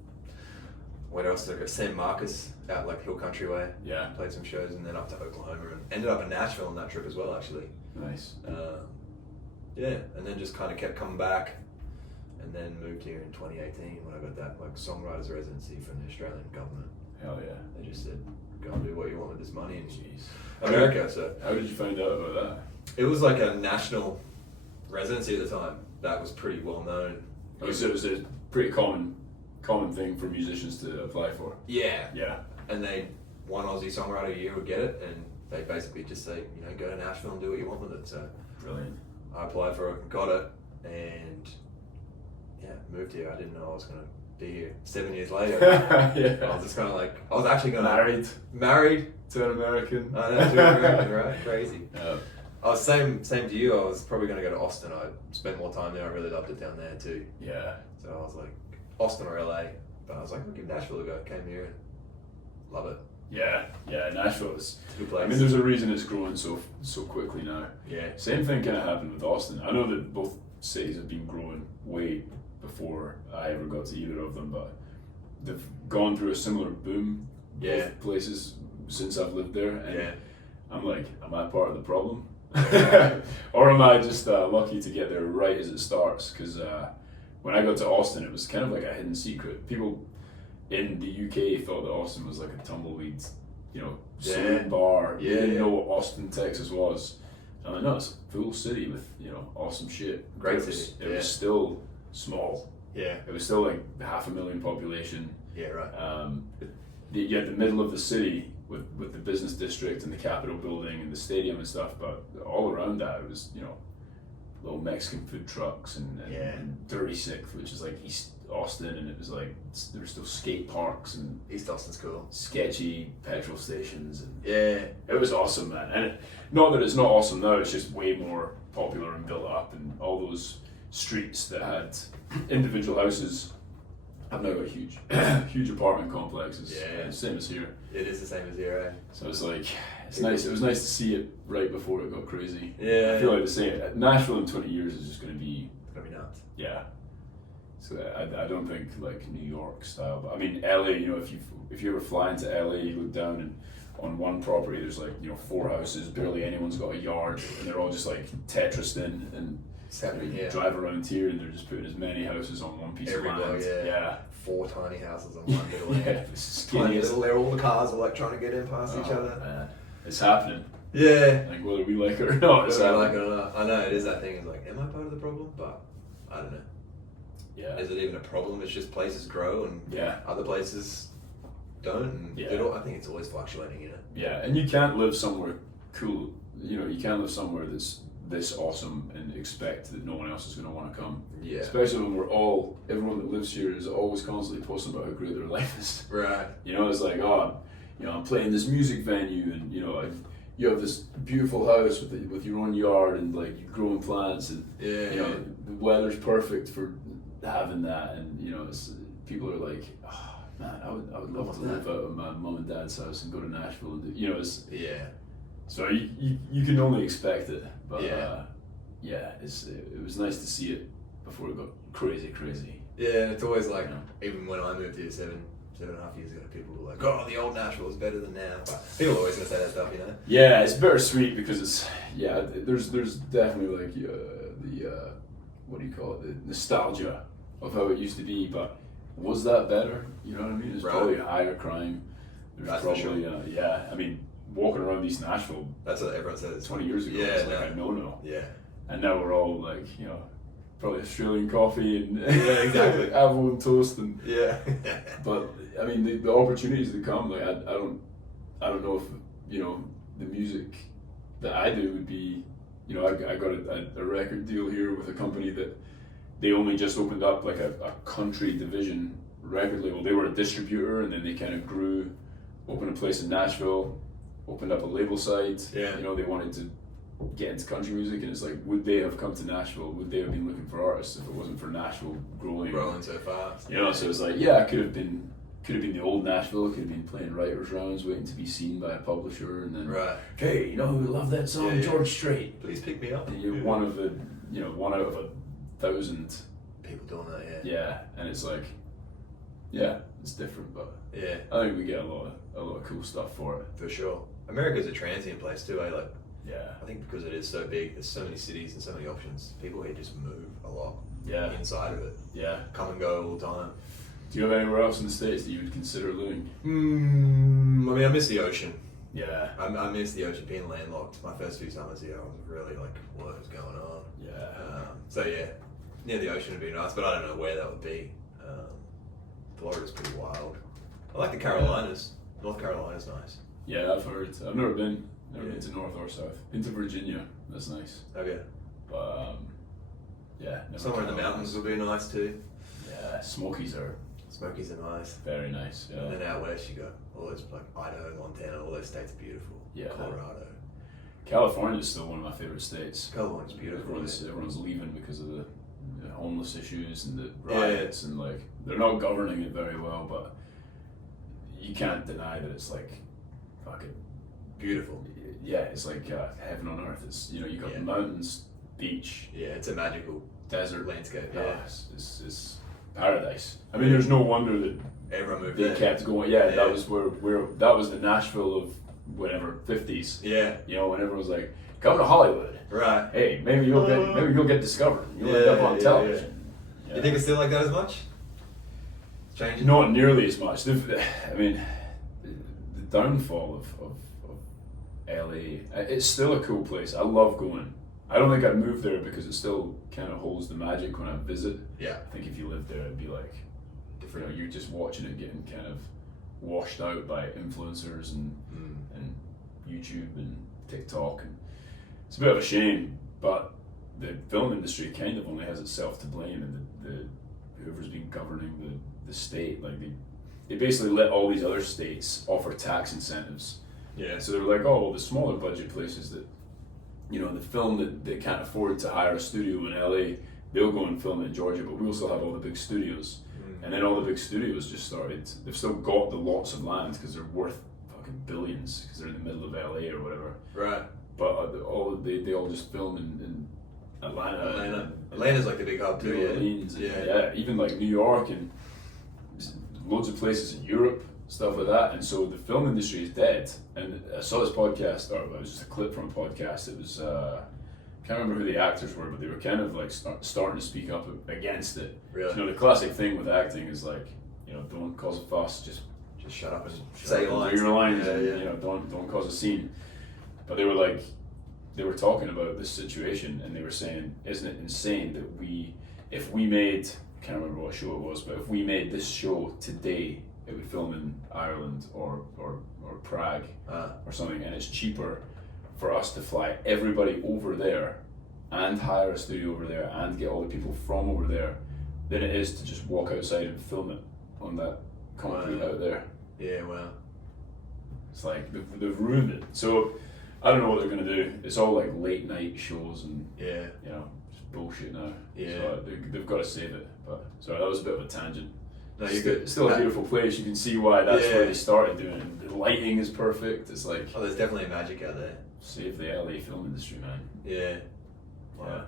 what else did I go? San Marcos, out like Hill Country way. Yeah. Played some shows, and then up to Oklahoma, and ended up in Nashville on that trip as well, actually. Nice. Yeah, and then just kind of kept coming back, and then moved here in 2018 when I got that like songwriters residency from the Australian government. Hell yeah. They just said, go and do what you want with this money in Jeez. America. So How did you find out about that? it was like a national residency at the time that was pretty well known. Oh, so it was a pretty common thing for musicians to apply for. Yeah. Yeah. And one Aussie songwriter a year would get it, and they basically just say, go to Nashville and do what you want with it. So Brilliant. I applied for it, got it, and moved here. I didn't know I was going to be here 7 years later. Yeah. I was just kind of like, I was actually going Married to an American. I know, to an American, right? Crazy. Yeah. I was same to you. I was probably going to go to Austin. I spent more time there. I really loved it down there too. Yeah. So I was like, Austin or LA. But I was like, I'll give Nashville a go. Came here and love it. Yeah. Nashville is. It's a good place. I mean, there's a reason it's growing so quickly now. Yeah. Same thing kind of happened with Austin. I know that both cities have been growing way before I ever got to either of them, but they've gone through a similar boom. Yeah. Both places since I've lived there, and Yeah. I'm like, am I part of the problem? Or am I just lucky to get there right as it starts? Because when I got to Austin, it was kind of like a hidden secret. People in the UK thought that Austin was like a tumbleweed, saloon bar. Yeah, They didn't yeah. know what Austin, Texas was. I'm like, no, it's a full city with awesome shit. Great But city, It yeah. was still small. Yeah. It was still like 500,000 population. Yeah, right. You had the middle of the city with the business district and the Capitol building and the stadium and stuff, but all around that it was little Mexican food trucks and Yeah. 36th, which is like East Austin, and it was like there were still skate parks and East Austin's cool. sketchy petrol stations, and Yeah. it was awesome, man. And not that it's not awesome now, it's just way more popular and built up, and all those streets that had individual houses have now got huge huge apartment complexes. Yeah. Same as here. It is the same as here, eh? So it's like, it's nice. It was nice to see it right before it got crazy. Yeah. I feel like the same. Nashville in 20 years is just going to be, It's gonna be nuts. yeah. So I don't think like New York style, but I mean LA. If you ever fly into LA, you look down and on one property there's like 4 houses, barely anyone's got a yard, and they're all just like Tetrised in, and Separate, you yeah. drive around here and they're just putting as many houses on one piece Every of block, land. yeah. 4 tiny houses on one little Yeah, land. it's Tiny skinny as little there, all the cars are like trying to get in past each Oh, other. man. It's happening. Yeah. Like whether we like it or not, it's Whether I happening. like it or not. I know it is that thing. It's like, am I part of the problem? But I don't know. Yeah. Is it even a problem? It's just places grow and Yeah. other places don't. And Yeah. I think it's always fluctuating. Yeah, and you can't live somewhere cool. You can't live somewhere that's this awesome and expect that no one else is going to want to come. Yeah. Especially when everyone that lives here is always constantly posting about how great their life is. Right. It's like, I'm playing this music venue, and you have this beautiful house with your own yard, and like you're growing plants, and Yeah. the weather's perfect for having that, and people are like, oh, man, I would love to live out of my mum and dad's house and go to Nashville and do, it's. Yeah. So you can only expect it, but Yeah. it was nice to see it before it got crazy. Yeah, and it's always like, Yeah. even when I moved here 7.5 years ago, people were like, "Oh, the old Nashville is better than now." But people are always gonna say that stuff, Yeah, it's bittersweet because it's there's definitely like the what do you call it, the nostalgia of how it used to be, but was that better? You know what I mean? There's Right. probably higher crime. There's That's for probably I mean, walking around East Nashville That's what everyone says. 20 years ago Yeah, was like a no. Yeah. And now we're all like, probably Australian coffee and Yeah, exactly. avocado toast, and Yeah. but I mean the opportunities that come, like I don't know if the music that I do would be, I got a record deal here with a company that they only just opened up like a country division record label. They were a distributor, and then they kind of grew, opened a place in Nashville, opened up a label site. Yeah. They wanted to get into country music, and it's like, would they have come to Nashville? Would they have been looking for artists if it wasn't for Nashville growing so fast. So it's like, yeah, it could have been the old Nashville. Could have been playing writers' rounds, waiting to be seen by a publisher, and then Right. hey, who love that song, Yeah, yeah. George Strait. Please pick me up. And you're one of one out of 1,000. People doing that, Yeah, and it's like, yeah, it's different, but Yeah, I think we get a lot of cool stuff for it. for sure. America's a transient place too, eh? Like, Yeah. I think because it is so big, there's so many cities and so many options. People here just move a lot. Yeah. Inside of it. Yeah. Come and go all the time. Do you have anywhere else in the States that you would consider living? I mean, I miss the ocean. Yeah. I miss the ocean, being landlocked. My first few summers here, I was really like, what is going on? Yeah. So yeah, near the ocean would be nice, but I don't know where that would be. Florida's pretty wild. I like the Carolinas. North Carolina's nice. Yeah, I've heard. I've never been. Never been to North or South. Been to Virginia. That's nice. Okay. But yeah. Somewhere in the mountains would be nice too. Yeah, Smokies are nice. very nice. Yeah. And then out west you go, all those like Idaho, Montana, all those states are beautiful. Yeah. Colorado. California is still one of my favorite states. California's beautiful. Everyone's leaving because of the homeless issues and the riots and like they're not governing it very well, but you can't deny that it's like fucking beautiful. Yeah, it's like heaven on earth. It's you got mountains, beach. Yeah, it's a magical desert landscape. Yeah, it's paradise. I mean, there's no wonder that everyone moved. They kept going. Yeah, that was where that was the Nashville of whatever 50s. Yeah, when everyone was like, come to Hollywood. Right. Hey, maybe you'll get discovered. You'll end up on television. Yeah. You think it's still like that as much? Changing? Not nearly as much. I mean, the downfall of LA. It's still a cool place. I love going. I don't think I'd move there because it still kind of holds the magic when I visit. Yeah. I think if you lived there, it'd be like different. You're just watching it getting kind of washed out by influencers and YouTube and TikTok, and it's a bit of a shame. But the film industry kind of only has itself to blame, and the whoever's been governing the state, like they basically let all these other states offer tax incentives. Yeah. So they're like, oh, well, the smaller budget places that, the film that they can't afford to hire a studio in LA, they'll go and film it in Georgia, but we'll still have all the big studios. And then all the big studios just started, they've still got the lots of land because they're worth fucking billions because they're in the middle of LA or whatever. Right. But they all just film in Atlanta. Atlanta's like the big hub too. New Orleans. Yeah, even like New York and loads of places in Europe, stuff like that. And so the film industry is dead. And I saw this podcast, or it was just a clip from a podcast. It was I can't remember who the actors were, but they were kind of like starting to speak up against it. Really? The classic thing with acting is like, don't cause a fuss, just shut up and say your lines. Your lines, yeah. and, don't cause a scene. But they were talking about this situation, and they were saying, isn't it insane that if we made, I can't remember what show it was, but if we made this show today, it would film in Ireland or Prague or something, and it's cheaper for us to fly everybody over there and hire a studio over there and get all the people from over there than it is to just walk outside and film it on that concrete out there. Yeah, well. It's like they've ruined it. So I don't know what they're going to do. It's all like late night shows and just bullshit now. Yeah. So they've got to save it. But sorry, that was a bit of a tangent. No, you're good. It's still a beautiful place. You can see why that's where they started doing it. The lighting is perfect. It's like there's definitely magic out there. Save the LA film industry, man. Yeah. Well,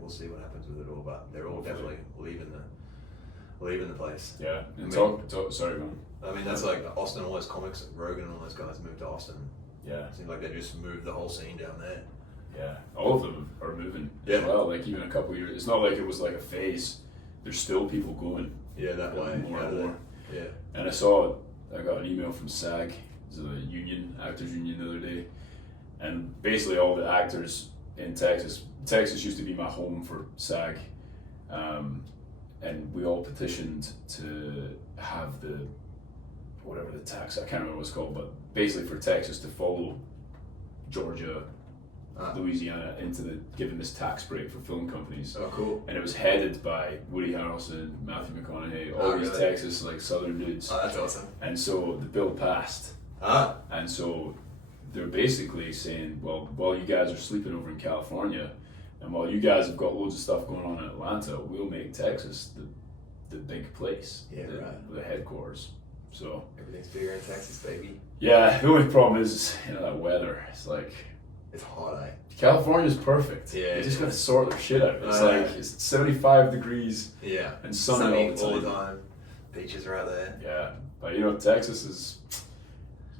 we'll see what happens with it all, but they're all definitely leaving the place. Yeah. And sorry, man. I mean, that's like Austin. All those comics, Rogan and all those guys moved to Austin. Yeah. It seems like they just moved the whole scene down there. Yeah. All of them are moving as well. Like even a couple of years. It's not like it was like a phase. There's still people going. Yeah, that way. More and more. Yeah. And I got an email from SAG, it's a union, actors union the other day, and basically all the actors in Texas used to be my home for SAG, and we all petitioned to have whatever the tax, I can't remember what it's called, but basically for Texas to follow Georgia, Louisiana into giving this tax break for film companies. Oh, cool. And it was headed by Woody Harrelson, Matthew McConaughey, all these Texas southern dudes. Oh, that's awesome. And so the bill passed. And so they're basically saying, well, while you guys are sleeping over in California, and while you guys have got loads of stuff going on in Atlanta, we'll make Texas the big place, the headquarters. So everything's bigger in Texas, baby. Yeah, the only problem is that weather. It's like it's hot, eh? California's perfect. Yeah, you just gotta sort their shit out. It's it's 75 degrees. Yeah, and sunny all the time. Beaches are out there. Yeah, but Texas is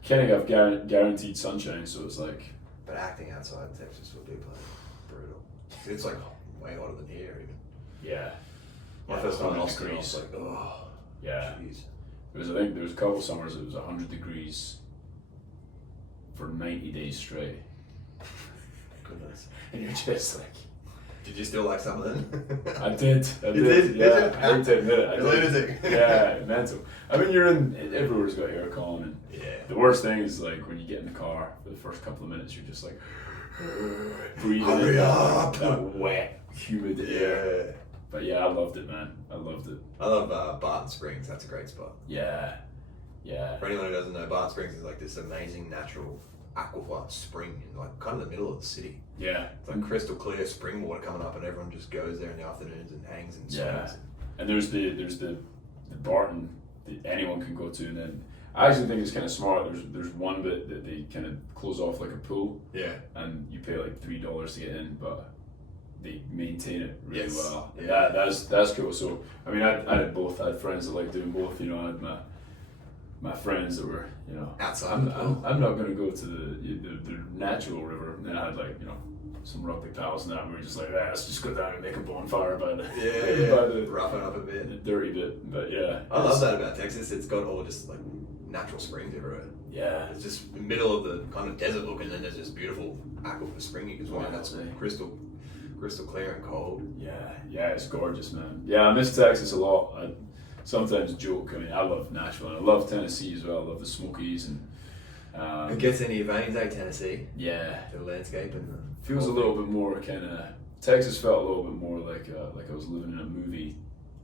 kind of got guaranteed sunshine, so it's like But acting outside in Texas would be brutal. It's like way hotter than here even. Yeah. My Yeah, first time in 100 Austin, I was degrees. like, oh, Yeah. jeez. I think there was a couple of summers it was 100 degrees for 90 days straight. Goodness. And you're just like, Did you still like some of them? I did. You did? Yeah, I hate to admit it. I You're did. lunatic. Yeah, mental. I mean, everywhere's got aircon, and Yeah. the worst thing is like when you get in the car for the first couple of minutes, you're just like breathing in Hurry up. that wet, humid air. Yeah. But yeah, I loved it, man. I loved it. I love Barton Springs. That's a great spot. Yeah, yeah, For anyone who doesn't know, Barton Springs is like this amazing natural aquifer spring in like kind of the middle of the city. yeah. It's like crystal clear spring water coming up, and everyone just goes there in the afternoons and hangs and swims. Yeah. And there's the Barton that anyone can go to, and then I actually think it's kind of smart. There's one bit that they kind of close off like a pool, Yeah. and you pay like $3 to get in, but they maintain it really Yes. well. And Yeah. that's cool. So I mean, I had both. I had friends that liked doing both. You know, I had my friends that were, you know, Outside the pool. I'm not going to go to the natural river. And then I had like, you know, some rugby pals and that. We were just like, let's just go down and make a bonfire by the by the rough it up a bit. dirty bit. But yeah, I love that about Texas. It's got all just like natural springs everywhere. Yeah, It's just in the middle of the kind of desert look, and then there's this beautiful aquifer spring you can swim in. That's crystal clear and cold. yeah, it's gorgeous, man. Yeah, I miss Texas a lot. I sometimes joke. I mean, I love Nashville and I love Tennessee as well. I love the Smokies and It gets in your veins, Tennessee. yeah, The landscape and the feels a little bit more kind of. Texas felt a little bit more like I was living in a movie.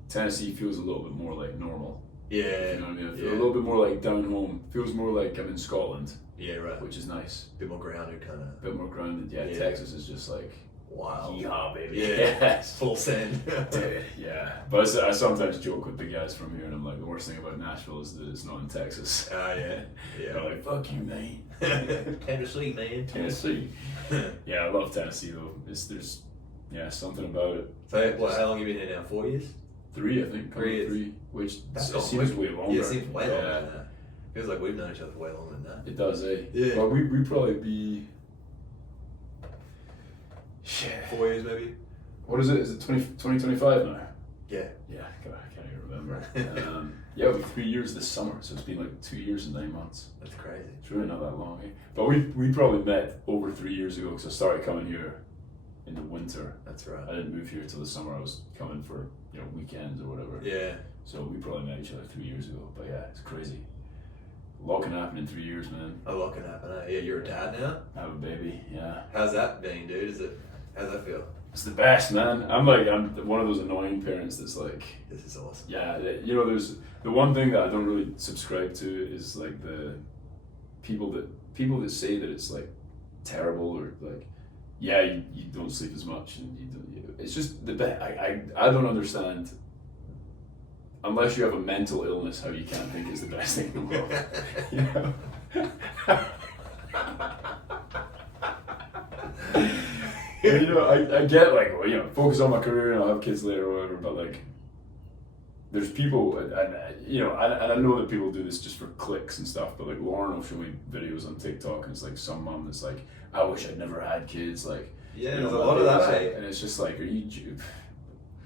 Tennessee feels a little bit more like normal. Yeah. You know what I mean? I feel Yeah. a little bit more like down home. Feels more like I'm in Scotland, Yeah, right. which is nice. A bit more grounded, kind of A bit more grounded. Yeah, Yeah. Texas is just like wild. yeehaw, baby. Yeah. Yes. Full send. Dude, yeah. But I sometimes joke with the guys from here, and I'm like, the worst thing about Nashville is that it's not in Texas. Ah, yeah. They're Yeah. like, fuck you, mate. Tennessee, man. Tennessee. Yeah, I love Tennessee though. There's something about it. So, how long have you been here now? 4 years? 3, I think. 3 years. 3, which That's it not seems quick. way longer. Yeah, it seems way longer Yeah, than that. Feels like we've known each other for way longer than that. it does, eh? Yeah. Well, we probably be. Shit. 4 years, maybe? What is it? Is it 2025 now? Yeah. Yeah, God, I can't even remember. Yeah, it'll be 3 years this summer, so it's been like 2 years and 9 months. That's crazy. It's really not that long, eh? But we probably met over 3 years ago because I started coming here in the winter. That's right. I didn't move here till the summer. I was coming for weekends or whatever. Yeah. So we probably met each other 3 years ago. But yeah, it's crazy. A lot can happen in 3 years, man. A lot can happen. Yeah, you're a dad now. I have a baby. Yeah. How's that been, dude? How's that feel? It's the best, man. I'm one of those annoying parents that's like, This is awesome. yeah, there's the one thing that I don't really subscribe to is like the people that say that it's like terrible or like, yeah, you don't sleep as much and it's just the best. I don't understand unless you have a mental illness how you can't think it's the best thing in the world. You know? You know, I get like, well, focus on my career and I'll have kids later or whatever, but like, there's people, and I know that people do this just for clicks and stuff, but like Lauren will show me videos on TikTok and it's like some mom that's like, I wish I'd never had kids, like, Yeah, there's a lot of that, eh? and it's just like, are you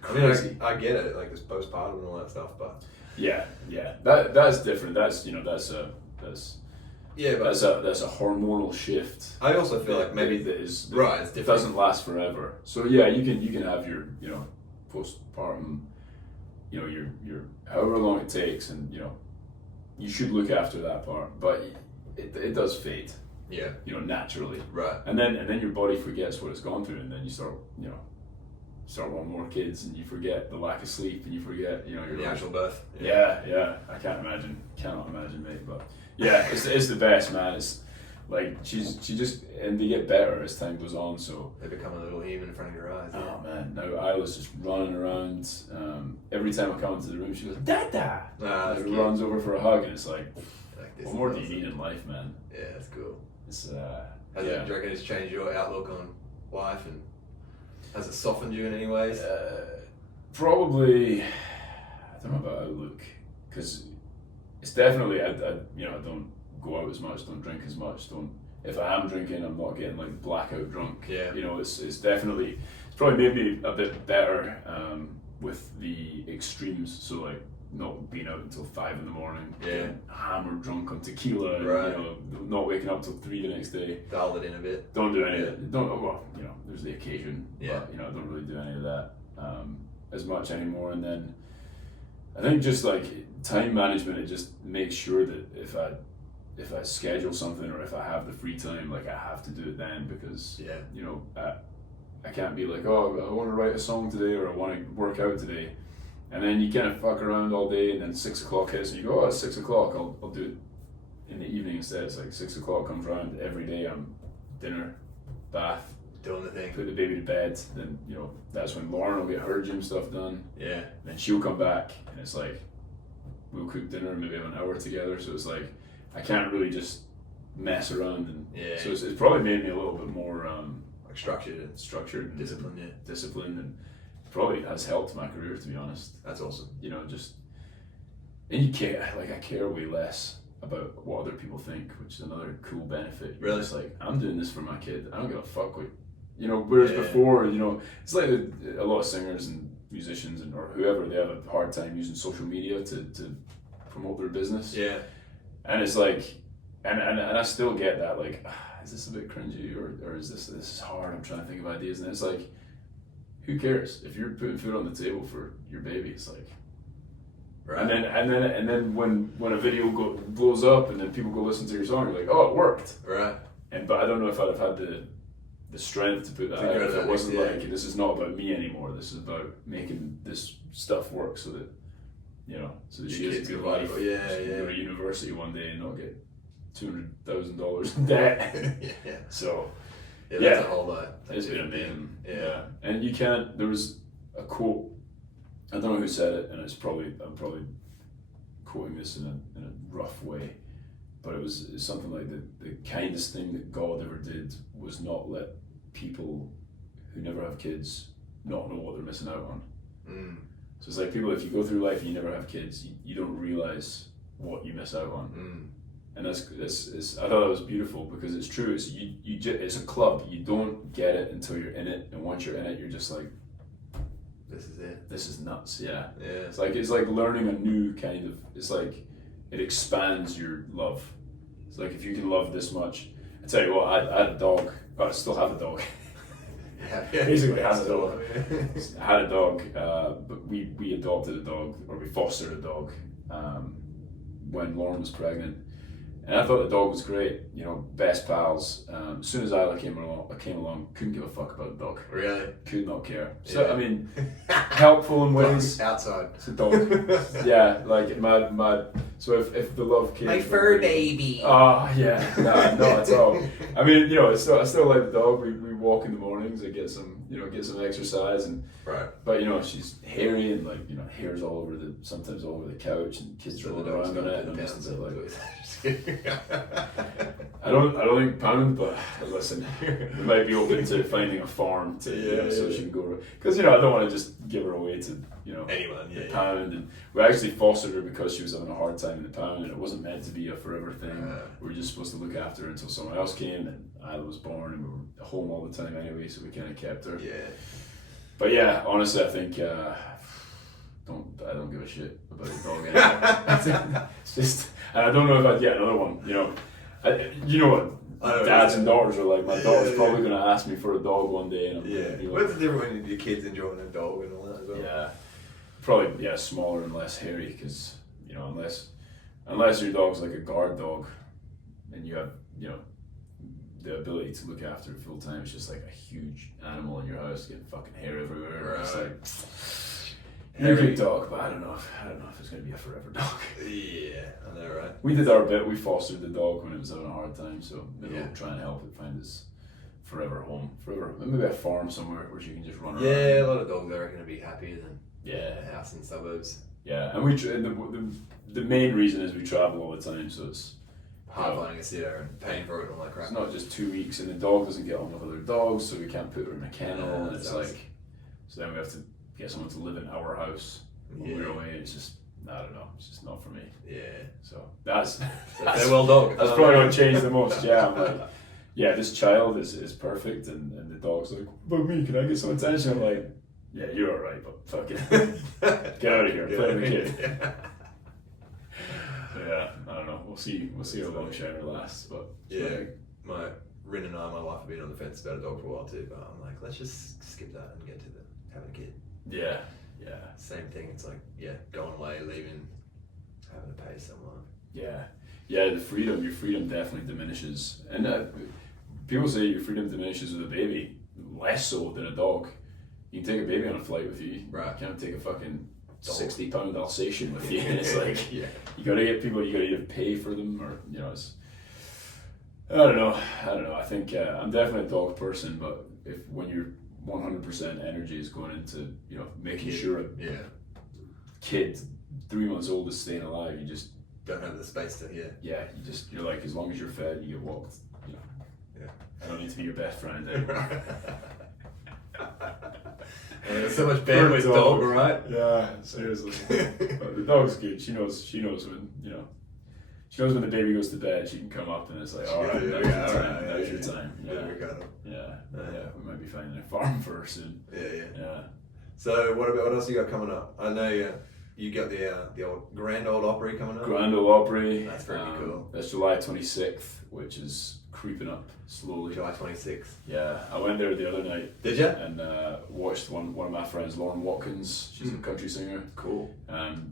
I mean, crazy? I get it, like this postpartum and all that stuff, but Yeah, that's different. That's yeah, but that's a hormonal shift. I also feel like maybe that is right, it's It different. doesn't last forever. So yeah, you can have your postpartum, your however long it takes, and you should look after that part. But it does fade, Yeah, naturally. right. And then your body forgets what it's gone through, and then you start wanting more kids, and you forget the lack of sleep, and you forget your The actual birth. yeah. I cannot imagine, mate. But yeah, it's the best, man. It's like she just, and they get better as time goes on. So They become a little human in front of your eyes. Yeah. oh man, now Isla's just running around. Every time I come into the room, she goes Dada. That's And cute. runs over for a hug, and it's like, Like, this what is more do you awesome. need in life, man? Yeah, that's cool. It's Do yeah. you reckon it's changed your outlook on life, and has it softened you in any ways? Probably, I don't know about outlook, because it's definitely I don't go out as much, don't drink as much, don't if I am drinking, I'm not getting like blackout drunk. Yeah. You know, it's probably made me a bit better with the extremes. So like not being out until 5 in the morning, getting hammered drunk on tequila, and, you know, not waking up till 3 the next day. Dialed it in a bit. Don't do any of it. Well, you know, there's the occasion, Yeah. but you know, I don't really do any of that as much anymore. And then I think just like time management, it just makes sure that if I schedule something or if I have the free time, like I have to do it then, because you know, I can't be like, oh, I want to write a song today or I want to work out today, and then you kind of fuck around all day, and then 6 o'clock hits and you go, oh, it's 6 o'clock, I'll do it in the evening instead. It's like 6 o'clock comes around every day, I'm dinner, bath, doing the thing, put the baby to bed, then you know, that's when Lauren will get her gym stuff done. Yeah. Then she'll come back and it's like, we'll cook dinner and maybe have an hour together, so it's like I can't really just mess around, and so it's probably made me a little bit more like structured and disciplined, and probably has helped my career, to be honest. That's awesome. You know, just, and you care, like I care way less about what other people think, which is another cool benefit. You're just like, I'm doing this for my kid, I don't give a fuck what, you know, whereas before, you know, it's like a lot of singers and musicians and or whoever, they have a hard time using social media to promote their business. Yeah. And it's like, and I still get that, like, is this a bit cringy, or is this is hard, I'm trying to think of ideas, and it's like, who cares? If you're putting food on the table for your baby, it's like, and then when a video blows up and then people go listen to your song, you're like, oh, it worked. Right. But I don't know if I'd have had the strength to put that out if it wasn't like, this is not about me anymore, this is about making this stuff work so that, you know, so that she has a good life. She can go to university one day and not get $200,000 in debt. So that's a whole lot. It's been amazing. Yeah. And you can't, there was a quote, I don't know who said it, and I'm probably quoting this in a rough way, but it's something like the kindest thing that God ever did was not let people who never have kids not know what they're missing out on. So it's like, people, if you go through life and you never have kids, you don't realize what you miss out on. And that's I thought that was beautiful, because it's true. It's it's a club. You don't get it until you're in it, and once you're in it, you're just like, this is it. This is nuts. Yeah. It's like learning a new kind of. It's like it expands your love. It's like, if you can love this much. I tell you what, I had a dog. But I still have a dog. Basically, I had a dog. I had a dog, but we adopted a dog, or we fostered a dog when Lauren was pregnant, and I thought the dog was great. You know, best pals. As soon as Isla came along, couldn't give a fuck about the dog. Really, could not care. So I mean, helpful in ways. Outside, it's a dog. Yeah, like my. So if the love came, my fur baby. Oh yeah, no, not at all. I mean, you know, I still like the dog. We walk in the mornings and get some exercise, and but you know, she's hairy and like, you know, hairs sometimes all over the couch, and kids rolling around on it, and I'm just a bit like. I don't think pound, but listen, we might be open to finding a farm so she can go, because you know, I don't want to just give her away to, you know, anyone. The pound, and we actually fostered her because she was having a hard time in the pound, and it wasn't meant to be a forever thing. We were just supposed to look after her until someone else came, and Isla was born, and we were home all the time anyway, so we kind of kept her. But yeah, honestly, I think I don't give a shit about the dog anymore. It's just, and I don't know if I'd get another one. You know, you know what dads and daughters are like. My daughter's probably going to ask me for a dog one day, and I'm gonna be like, what's the difference when your kids enjoying a dog and all that as well? Yeah, probably smaller and less hairy, because you know, unless your dog's like a guard dog, and you have, you know, the ability to look after it full time, it's just like a huge animal in your house getting fucking hair everywhere. It's like, you're a good dog, but I don't know if it's going to be a forever dog. Yeah, I know, right? We did our bit. We fostered the dog when it was having a hard time, so maybe we'll try and help it find its forever home. Maybe a farm somewhere where she can just run around. Yeah, a lot of dogs are going to be happier than a house in the suburbs. Yeah, and the main reason is we travel all the time, so it's hard finding a sitter and paying for it and all that crap. It's not just 2 weeks, and the dog doesn't get on with other dogs, so we can't put her in a kennel, and it's like, so then we have to get someone to live in our house when we're away. It's just, I don't know, it's just not for me. Yeah. So that's farewell dog. That's probably going to change the most. Yeah, I'm like, yeah, this child is perfect, and the dog's like, what about me? Can I get some attention? I'm like, yeah, you're alright, but fuck it. Get out of here, play with the kid. So yeah, I don't know. We'll see how long Shiner lasts, but yeah, Rin and I, my wife, have been on the fence about a dog for a while too, but I'm like, let's just skip that and get to having a kid. Yeah. Same thing. It's like, going away, leaving, having to pay someone. Yeah, your freedom definitely diminishes, and people say your freedom diminishes with a baby, less so than a dog. You can take a baby on a flight with you. Right. You can't take a fucking 60-pound Alsatian with you. And it's like, you gotta get people. You gotta either pay for them, or it's. I don't know. I think I'm definitely a dog person, but when your 100% energy is going into making sure a kid 3 months old is staying alive, you just don't have the space to you're like, as long as you're fed, you get walked. I don't need to be your best friend anymore. There's so much bandwidth dog, right? Yeah, seriously. But the dog's good. She knows when she knows when the baby goes to bed. She can come up and it's like, all right, now's your time. Yeah. We might be finding a farm for her soon. Yeah. So what else you got coming up? I know you got the old Grand Old Opry coming up. Grand Old Opry. That's pretty cool. That's July 26th, which is creeping up slowly. July 26th. Yeah, I went there the other night. Did you? And watched one of my friends, Lauren Watkins. She's a country singer. Cool.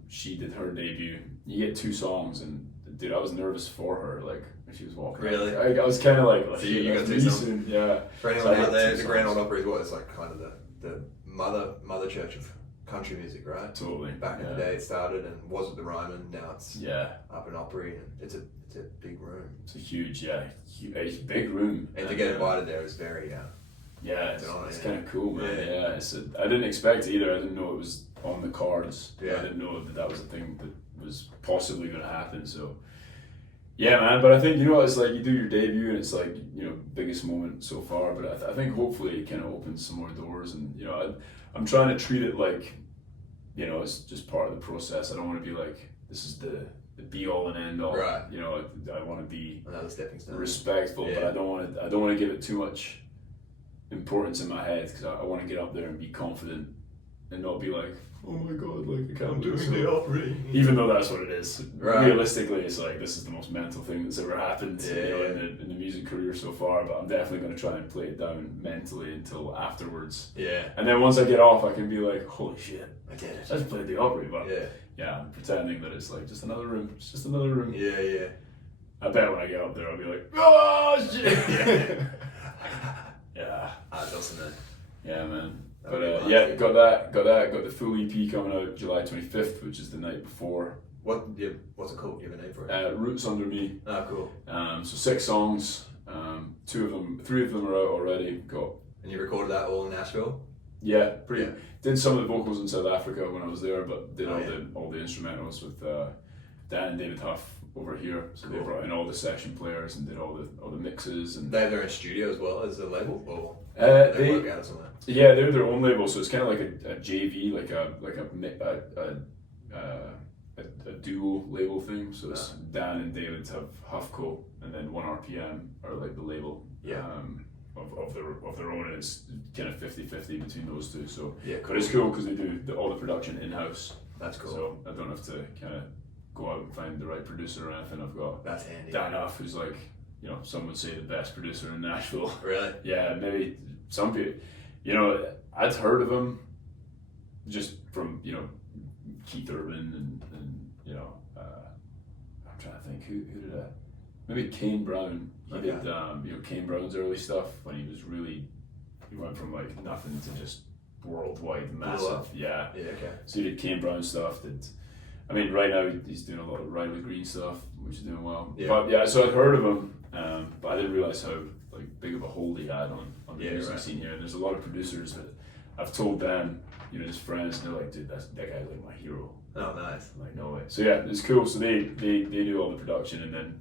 She did her debut. You get 2 songs, and dude, I was nervous for her. Like when she was walking. Really? I was kind of like, so you got 2 songs. Yeah. For anyone out there, the Grand Old Opry is what is like kind of the mother church of country music, right? Totally. Back in the day, it started and was with the Ryman. Now it's up in Opry, and it's a big room. It's a huge, a big room. And to get invited there is very it's kind of cool, man. Yeah, I didn't expect it either. I didn't know it was on the cards. I didn't know that was a thing that was possibly going to happen. So yeah, man. But I think it's like you do your debut and it's like biggest moment so far. But I think hopefully it kind of opens some more doors, and I'm trying to treat it like it's just part of the process. I don't want to be like, this is the be all and end all. Right. I want to be another stepping stone, respectful, but I don't want to give it too much importance in my head, because I want to get up there and be confident and not be like, oh my god, like I can't do the Opry. Even though that's what it is. Right. Realistically, it's like, this is the most mental thing that's ever happened in the music career so far. But I'm definitely going to try and play it down mentally until afterwards. Yeah. And then once I get off, I can be like, holy shit, I did it. I just played the Opry, but I'm pretending that it's like just another room. It's just another room. Yeah. I bet when I get up there, I'll be like, oh shit. Yeah. That's awesome, man. Yeah, man. But got the full EP coming out July 25th, which is the night before. What's it called? Do you have a name for it? Roots Under Me. Oh, cool. So 6 songs. 3 of them are out already. And you recorded that all in Nashville? Yeah, did some of the vocals in South Africa when I was there, but did all the instrumentals with Dan and David Huff over here. So they brought in all the session players and did all the mixes, and they have their own studio as well as a label, or they work out or something. Yeah, they're their own label, so it's kind of like a JV, like a dual label thing. So it's Dan and David have Huffco, and then 1RPM are like the label. Of their own, and it's kind of 50-50 between those two. So but it's cool because they do all the production in-house. That's cool. So I don't have to kind of go out and find the right producer or anything. I've got that's handy. Dan Huff, who's like, some would say the best producer in Nashville. Really? Yeah, maybe some people. I'd heard of him just from Keith Urban and I'm trying to think who did I. Maybe Kane Brown. He did Kane Brown's early stuff when he went from like nothing to just worldwide massive. Yeah. Okay. So he did Kane Brown stuff. Right now he's doing a lot of Riley Green stuff, which is doing well. Yeah. But so I'd heard of him, but I didn't realize how like big of a hold he had on the music scene here. And there's a lot of producers that I've told them, just friends, and they're like, dude, that guy's like my hero. Oh, nice. I'm like, no way. So yeah, it's cool. So they do all the production, and then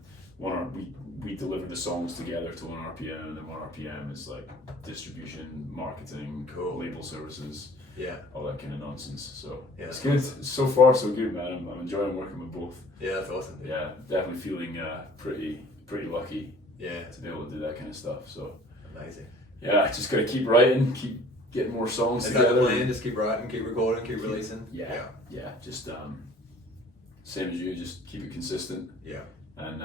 we deliver the songs together to 1RPM, and then 1RPM is like distribution, marketing, label services, all that kind of nonsense. So it's good. Awesome. So far, so good, man. I'm enjoying working with both. Yeah, that's awesome. Dude. Yeah, definitely feeling pretty lucky Yeah. to be able to do that kind of stuff. So Amazing. yeah, just gotta keep writing, keep getting more songs Is together. that the plan? Just keep writing, keep recording, keep releasing? Yeah. Just same as you, just keep it consistent. Yeah. And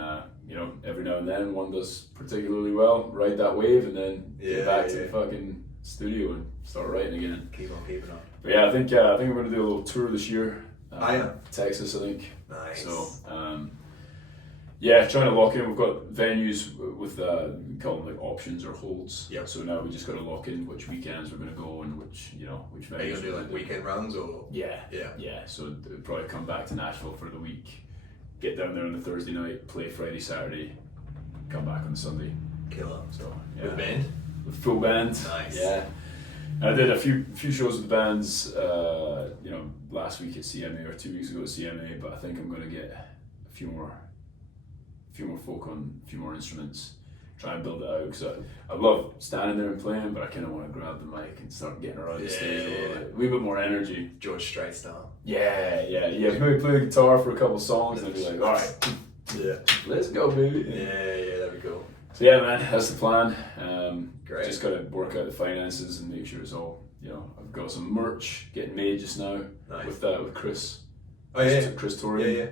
you know, every now and then one does particularly well, ride that wave, and then get back to the fucking studio and start writing again. Keep on keeping on. But yeah, I think I'm gonna do a little tour this year. Texas, I think. Nice. So yeah, trying to lock in. We've got venues with we call them like options or holds. Yep. So now we just got to lock in which weekends we're gonna go and which venues. Are you gonna do like weekend runs or? Yeah. So probably come back to Nashville for the week, get down there on the Thursday night, play Friday, Saturday, come back on the Sunday. Killer. So yeah. With a band? With full band. Nice. Yeah. And I did a few shows with the bands, last week at CMA or 2 weeks ago at CMA, but I think I'm gonna get a few more folk on a few more instruments, try and build it out, because I love standing there and playing, but I kind of want to grab the mic and start getting around the stage a wee bit more energy. George Strait style. Yeah. Maybe play the guitar for a couple songs and then be like, all right, let's go, baby. Yeah, that'd be cool. So yeah, man, that's the plan. Great. Just got to work out the finances and make sure it's all, I've got some merch getting made just now. Nice. with Chris. Oh yeah. Chris Torian. Yeah.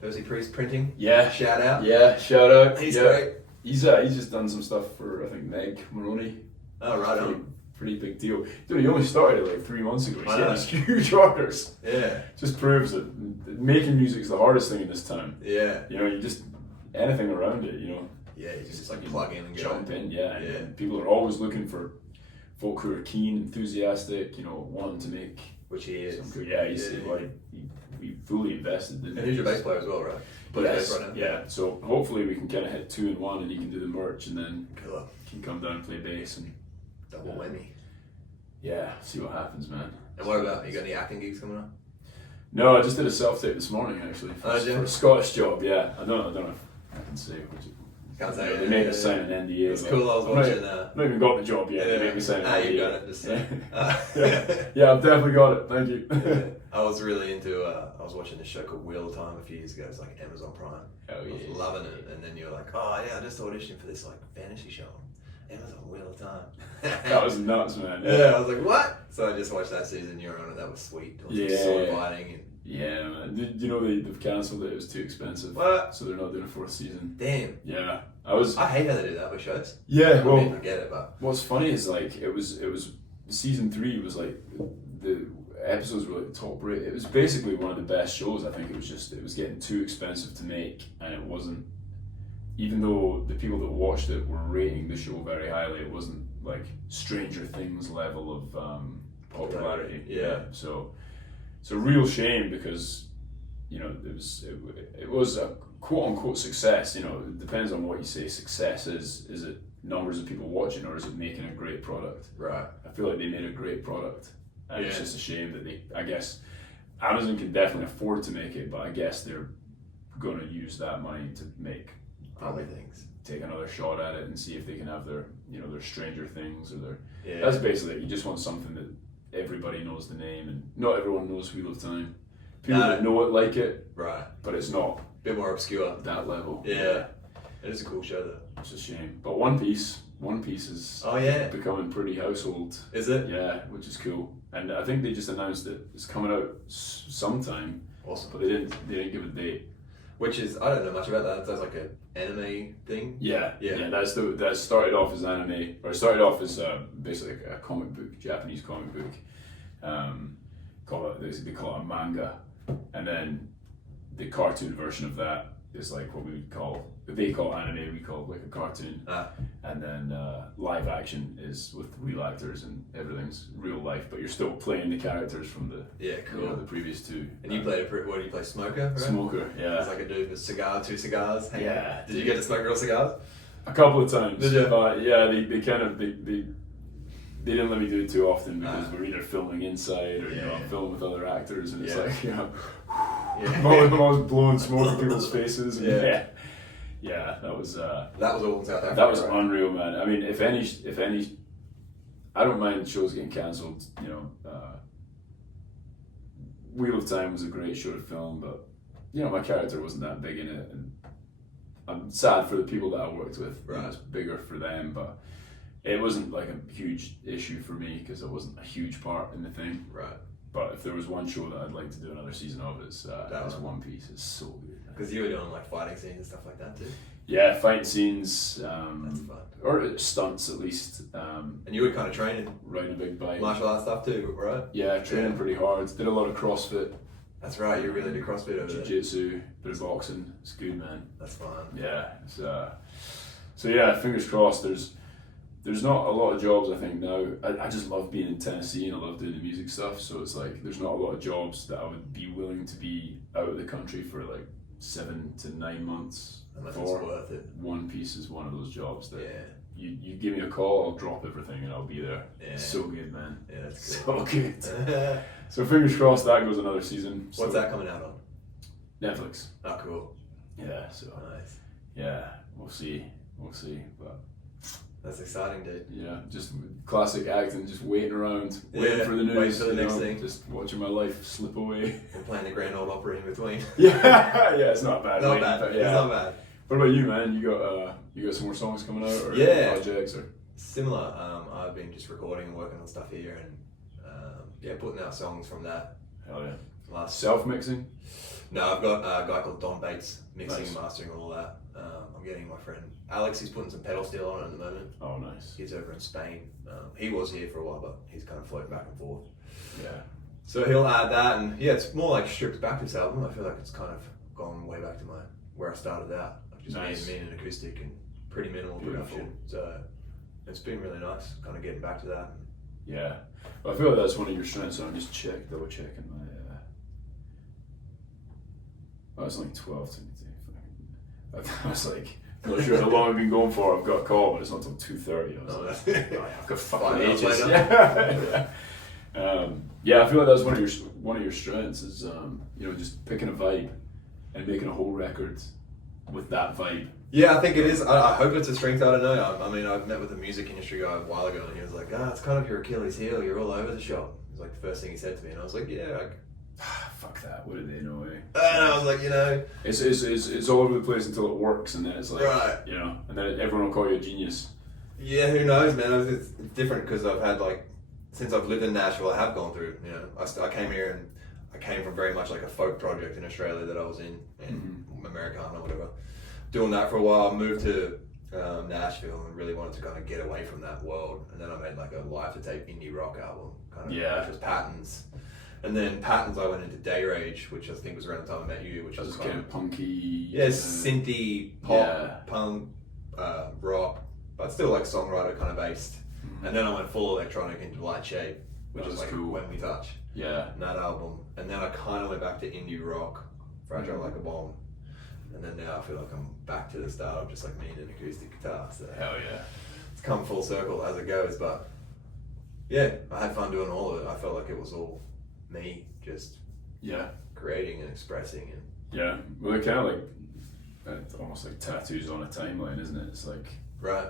Percy Priest Printing. Yeah. Shout out. Yeah, shout out. He's great. He's just done some stuff for, I think, Meg Maroney. Oh, right on. Pretty big deal. Dude, he only started it like 3 months ago. He's I getting know. these huge orders. Yeah. Just proves that making music's the hardest thing in this time. Yeah. You just, anything around it, Yeah, you just like plug in and go. jump in, and people are always looking for folk who are keen, enthusiastic, wanting to make. Which he is. We fully invested in And he's your bass player as well, right? Yes, yeah. So hopefully we can kind of hit 2 in 1, and he can do the merch, and then Killer. can come down and play bass and Double whammy. yeah, see what happens, man. And what about, you got any acting gigs coming up? No, I just did a self-tape this morning actually for a Scottish job. Yeah, I don't know if I can say which. Can't say. They made us sign an NDA. It's cool. I was watching. I've not even got the job yet. They made me sign an NDA. You got it. Just yeah, I've definitely got it. Thank you. I was really into. I was watching this show called Wheel of Time a few years ago. It's like Amazon Prime. Oh I was loving it, and then you're like, oh yeah, I just auditioned for this like fantasy show. Amazon Wheel of Time. That was nuts, man. Yeah, I was like, what? So I just watched that season. You're on it. That was sweet. It was so inviting. Yeah, man. Did you know they've cancelled it? It was too expensive. What? So they're not doing a 4th season. Damn. Yeah, I hate how they do that with shows. Yeah, well, I get it, but what's funny is like it was season 3 was like the episodes were like top rate. It was basically one of the best shows. I think it was getting too expensive to make, and it wasn't. Even though the people that watched it were rating the show very highly, it wasn't like Stranger Things level of popularity. Yeah. So it's a real shame because it was a quote unquote success. It depends on what you say success is. Is it numbers of people watching, or is it making a great product? Right. I feel like they made a great product, and it's just a shame that I guess Amazon can definitely afford to make it, but I guess they're going to use that money to make other things. Take another shot at it and see if they can have their their Stranger Things or their. Yeah. That's basically it. You just want something that everybody knows the name, and not everyone knows Wheel of Time. People that know it like it, right? But it's not bit more obscure. That level. Yeah. It is a cool show though. It's a shame. But One Piece is becoming pretty household. Is it? Yeah, which is cool. And I think they just announced that it's coming out sometime. Awesome. But they didn't give a date. Which is, I don't know much about that. That's like an anime thing. Yeah. That started off as anime, or started off as basically a comic book, Japanese comic book. They call it a manga, and then the cartoon version of that is like what they call anime, we call like a cartoon. And then live action is with real actors and everything's real life, but you're still playing the characters from the the previous two. And you played what did you play? Smoker, right? Smoker, yeah. It's like a dude with two cigars. Yeah. Did you get to smoke real cigars? A couple of times. Did you? Yeah, they didn't let me do it too often because we're either filming inside or I'm filming with other actors, and it's like I'm always blowing smoke in people's faces. And that was all in South Africa. That was unreal, man. I mean, if any, I don't mind shows getting cancelled. Wheel of Time was a great show to film, but my character wasn't that big in it, and I'm sad for the people that I worked with. Right. It's bigger for them, but it wasn't like a huge issue for me because it wasn't a huge part in the thing. Right. But if there was one show that I'd like to do another season of, it's One Piece. It's so good. Because you were doing like fighting scenes and stuff like that too. Yeah, fighting scenes. That's fun. Or stunts at least. And you were kind of training Riding a big bike. martial arts stuff too, right? Yeah, training pretty hard. Did a lot of CrossFit. That's right. You really do CrossFit over there. Jiu-jitsu, bit of boxing. It's good, man. That's fun. Yeah. It's, so yeah, fingers crossed. There's not a lot of jobs I think now. I just love being in Tennessee and I love doing the music stuff. So it's like there's not a lot of jobs that I would be willing to be out of the country for like 7 to 9 months. Unless it's worth it. One Piece is one of those jobs that you give me a call, I'll drop everything and I'll be there. Yeah. It's so good, man. Yeah, that's so good. So fingers crossed that goes another season. What's that coming out on? Netflix. Oh, cool. Yeah, so nice. Yeah, we'll see, but that's exciting, dude. Yeah, just classic acting, just waiting around, waiting for the news, waiting for the next thing. Just watching my life slip away. And playing the Grand Ole Opry in between. yeah, it's not bad. Not bad. It's not bad. What about you, man? You got some more songs coming out, or projects, or similar? I've been just recording and working on stuff here, and putting out songs from that. Hell yeah. Self-mixing? No, I've got a guy called Don Bates mixing and mastering and all that. I'm getting my friend Alex. He's putting some pedal steel on it at the moment. Oh, nice. He's over in Spain. He was here for a while, but he's kind of floating back and forth. Yeah. So he'll add that, and it's more like stripped back this album. I feel like it's kind of gone way back to where I started out. Just me and an acoustic and pretty minimal production. So it's been really nice, kind of getting back to that. Yeah. Well, I feel like that's one of your strengths, so I'm just double checking my. Oh, it's only 12 to I was like, I'm not sure how long I've been going for. I've got a call, but it's not until 2:30. I was like, I've got fucking ages. Yeah, I feel like that's one of your strengths is just picking a vibe and making a whole record with that vibe. Yeah, I think it is. I hope it's a strength. I don't know. I mean, I've met with a music industry guy a while ago, and he was like, it's kind of your Achilles heel. You're all over the shop. It was like the first thing he said to me, and I was like, fuck that. What do they know? And I was like, it's all over the place until it works, and then it's like, right. And then everyone will call you a genius. Yeah, who knows, man? It's different because I've had since I've lived in Nashville, I have gone through. I came here and I came from very much like a folk project in Australia that I was in Americana or whatever. Doing that for a while, I moved to Nashville and really wanted to kind of get away from that world. And then I made like a live to tape indie rock album, which was Patterns. And then Patterns, I went into JRH, which I think was around the time I met you, which was kind of punky. Yeah, synthy, pop, punk, rock, but still like songwriter kind of based. And then I went full electronic into Light Shape, which is like cool. When We Touch. Yeah. That album. And then I kind of went back to indie rock, Fragile Like a Bomb. And then now I feel like I'm back to the start of just like me and an acoustic guitar. So hell yeah. It's come full circle as it goes, but yeah, I had fun doing all of it. I felt like it was all me just creating and expressing. And well, it kind of like almost like tattoos on a timeline, isn't it? It's like, right,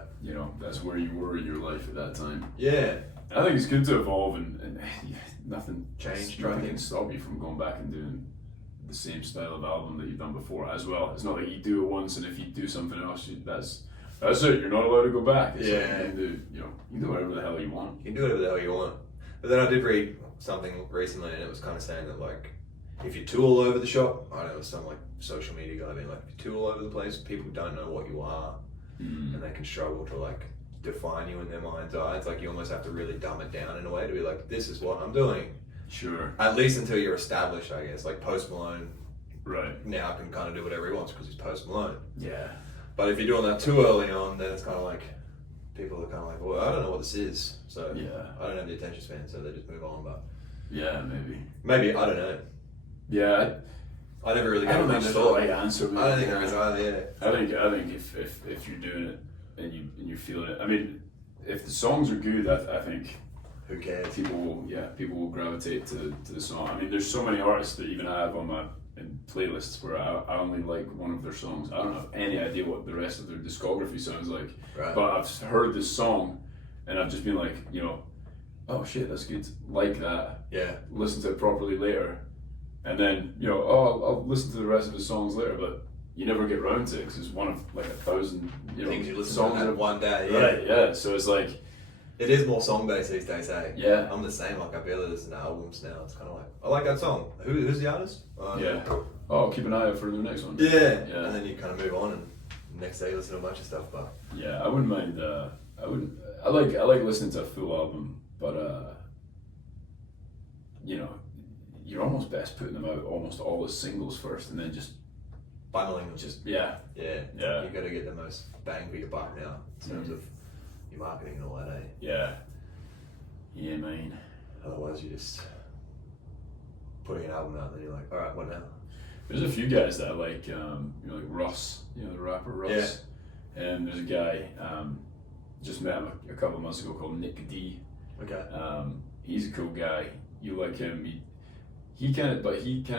that's where you were in your life at that time. Yeah, I think it's good to evolve and nothing change. Nothing can stop you from going back and doing the same style of album that you've done before as well. It's not like you do it once and if you do something else, that's it. You're not allowed to go back. It's like you can do whatever the hell you want. You can do whatever the hell you want. But then I did read something recently, and it was kind of saying that like, if you're too all over the shop, I don't know, some like social media guy being like, if you're too all over the place, people don't know what you are, and they can struggle to like define you in their mind's eye. It's like you almost have to really dumb it down in a way to be like, this is what I'm doing. Sure. At least until you're established, I guess. Like Post Malone, right now can kind of do whatever he wants because he's Post Malone. Yeah. But if you're doing that too early on, then it's kind of like, people are kind of like, well, I don't know what this is, so I don't have the attention span, so they just move on. But maybe I don't know. Yeah, I never really. I don't think there's a right answer. I don't think there is either. I think if you're doing it and you're feeling it, I mean, if the songs are good, I think who cares? People will gravitate to the song. I mean, there's so many artists that even I have on my playlists where I only like one of their songs. I don't have any idea what the rest of their discography sounds like, but I've heard this song and I've just been like, oh shit, that's good, like that. Yeah. Listen to it properly later, and then I'll listen to the rest of the songs later. But you never get round to it because it's one of like 1,000 things you listen songs to in one day. Yeah. Right, yeah. So it's like, it is more song based these days, hey? Yeah. I'm the same, like I barely listen to albums now. It's kind of like, I like that song. Who's the artist? Yeah. Oh, keep an eye out for the next one. Yeah. Yeah. And then you kind of move on, and next day you listen to a bunch of stuff. But yeah, I wouldn't mind. I like listening to a full album, but you're almost best putting them out almost all as singles first, and then just bundling them. yeah. You got to get the most bang for your buck now in terms of your marketing and all that, eh? Yeah, man. Otherwise, you're just putting an album out, and then you're like, all right, what now? There's a few guys that I like, like Russ, the rapper Russ. Yeah. And there's a guy, just met him a couple of months ago called Nick D. Okay. He's a cool guy. You like him. He kind of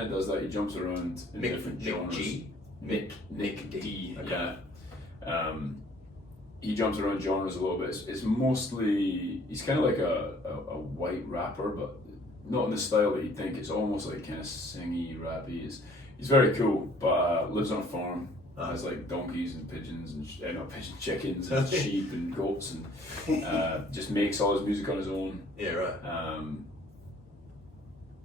does that. He jumps around in different genres. Nick D. Okay. Yeah. He jumps around genres a little bit. It's mostly, he's kind of like a white rapper, but not in the style that you'd think. It's almost like kind of singy, rappy. He's very cool, but lives on a farm. Has like donkeys and pigeons and not pigeons, chickens and sheep and goats, and just makes all his music on his own. Yeah, right.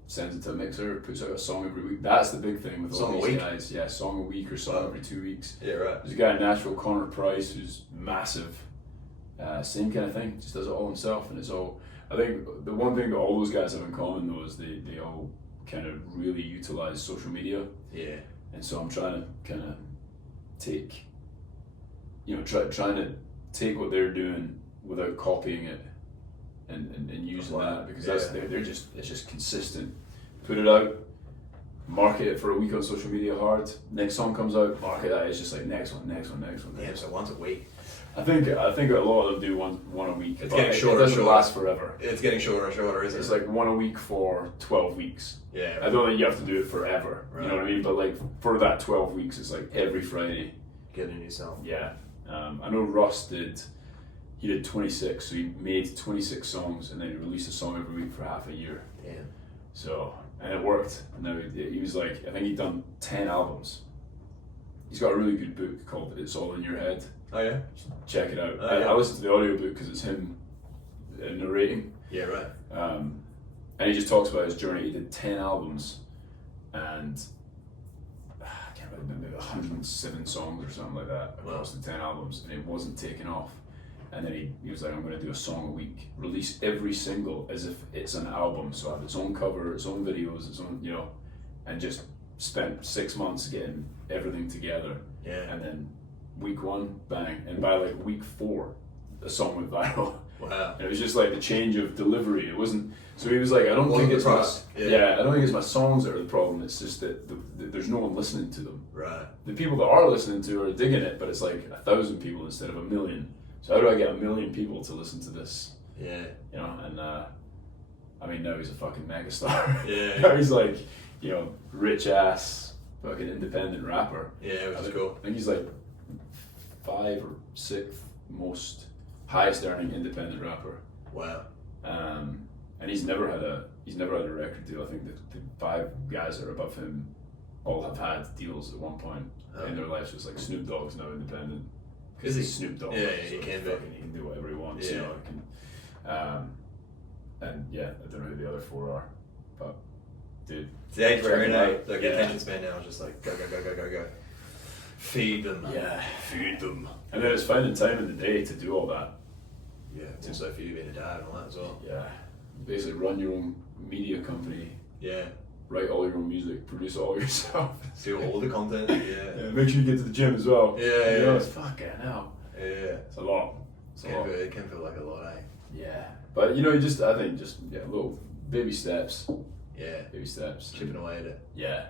Sends it to a mixer, puts out a song every week. That's the big thing with all these guys. Yeah, song a week or song every 2 weeks. Yeah, right. There's a guy in Nashville, Connor Price, who's massive. Same kind of thing, just does it all himself, and it's all. I think the one thing that all those guys have in common though is they all kind of really utilize social media. Yeah. And so I'm trying to kind of take, trying to take what they're doing without copying it, and using that, because it's just consistent. Put it out, market it for a week on social media hard. Next song comes out, market that. It's just like next one. Yeah, so once a week. I think a lot of them do one a week. It's getting shorter. It doesn't last forever. It's getting shorter and shorter, isn't it? It's like one a week for 12 weeks. Yeah. Right. I don't think you have to do it forever. Right. You know what I mean? But like for that 12 weeks, it's like every Friday. Get a new song. Yeah. I know Russ did 26, so he made 26 songs and then he released a song every week for half a year. Yeah. So, and it worked. And now he was like, I think he'd done 10 albums. He's got a really good book called It's All in Your Head. Oh yeah? Check it out. Oh, yeah. I listened to the audiobook because it's him narrating. Yeah, right. And he just talks about his journey. He did 10 albums and I can't remember, maybe 107 songs or something like that across the 10 albums, and it wasn't taking off. And then he was like, I'm going to do a song a week, release every single as if it's an album, so have its own cover, its own videos, its own, and just spent 6 months getting everything together. Yeah. And then week 1, bang, and by like week 4, the song went viral. Wow. And it was just like the change of delivery. It wasn't. So he was like, I don't think it's I don't think it's my songs that are the problem. It's just that there's no one listening to them. Right. The people that are listening to are digging it, but it's like 1,000 people instead of 1 million. So how do I get 1 million people to listen to this? Yeah. And I mean, now he's a fucking megastar. Yeah. Now he's like, rich ass fucking independent rapper. Yeah, which is cool. I think he's like 5th or 6th most highest earning independent rapper. Wow. And he's never had a record deal. I think the 5 guys that are above him all have had deals at one point in their lives. Just like Snoop Dogg's now independent. Is he? Snoop Dogg. Yeah, he can be. He can do whatever he wants. Yeah. And yeah, I don't know who the other 4 are, but dude. It's the age we're in, Right. like attention span now is just like go. Feed them. Yeah, feed them. And then it's finding time in the day to do all that. Yeah, also for you being a dad and all that as well. Yeah, basically run your own media company. Yeah. Write all your own music, produce it all yourself. Do all the content. Yeah. Make sure you get to the gym as well. Yeah. It's fucking hell. Yeah. It's a lot. It can feel like a lot, eh? Yeah. But I think little baby steps. Yeah. Baby steps. Chipping away at it. Yeah.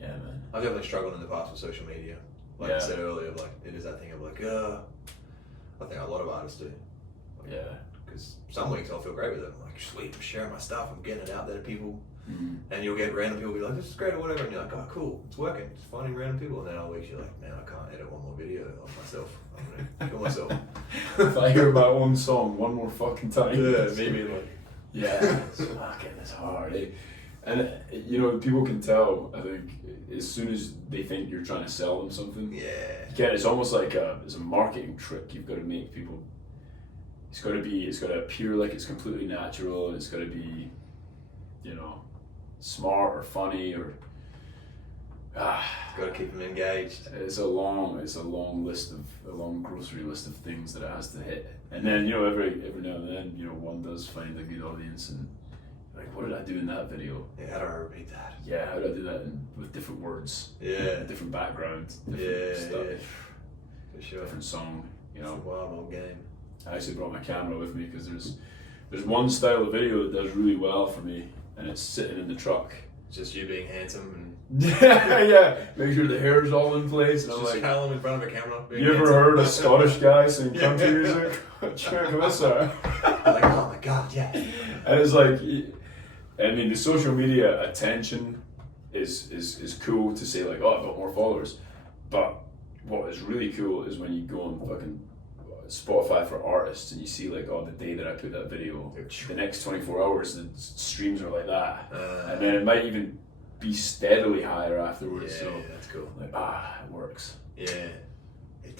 Yeah, man. I've definitely struggled in the past with social media. Like I said earlier, like it is that thing of like, I think a lot of artists do. Like, because some weeks I'll feel great with it. I'm like, sweet, I'm sharing my stuff, I'm getting it out there to people. Mm-hmm. And you'll get random people be like, this is great or whatever, and you're like, oh cool, it's working, it's finding random people. And then other weeks you're like, man, I can't edit one more video of myself. I'm gonna kill myself. If I hear my own song one more fucking time. Yeah, maybe like. Yeah, it's hard. And you know, people can tell. I think as soon as they think you're trying to sell them something, it's almost like it's a marketing trick. You've got to make people. It's got to appear like it's completely natural. It's got to be, you know, smart or funny or. Got to keep them engaged. It's a long grocery list of things that it has to hit. And then, you know, every now and then, you know, one does find a good audience and like, what did I do in that video? Yeah, how do I repeat that? Yeah, how did I do that with different words? Yeah. Different background, different stuff. For sure. Different song, you know. It's a wild old game. I actually brought my camera with me because there's one style of video that does really well for me, and it's sitting in the truck. Just you being handsome and yeah, make sure the hair's all in place. And just I'm like, Callum in front of a camera. You ever heard a Scottish guy sing country music? Check this out. Like, oh my god, yeah. And it's like, I mean, the social media attention is cool to say like, oh, I've got more followers. But what is really cool is when you go on fucking Spotify for artists and you see like, oh, the day that I put that video, the next 24 hours the streams are like that, and then it might even be steadily higher afterwards. Yeah, so that's cool. Like, it works. Yeah,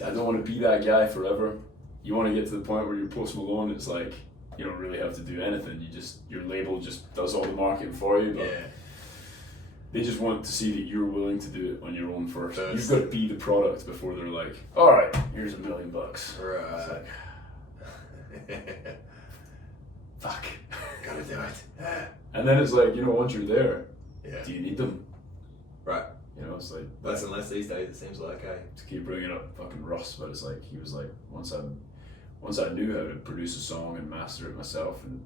I don't want to be that guy forever. You want to get to the point where you're Post Malone. It's like you don't really have to do anything. Your label just does all the marketing for you. But they just want to see that you're willing to do it on your own first. You've got to be the product before they're like, all right, here's $1 million. Right. It's like, fuck. Gotta do it. And then it's like, you know, once you're there, Yeah. do you need them? Right. You know, it's like Less and less these days. It seems like, to keep bringing up fucking Russ, but it's like he was like once I knew how to produce a song and master it myself and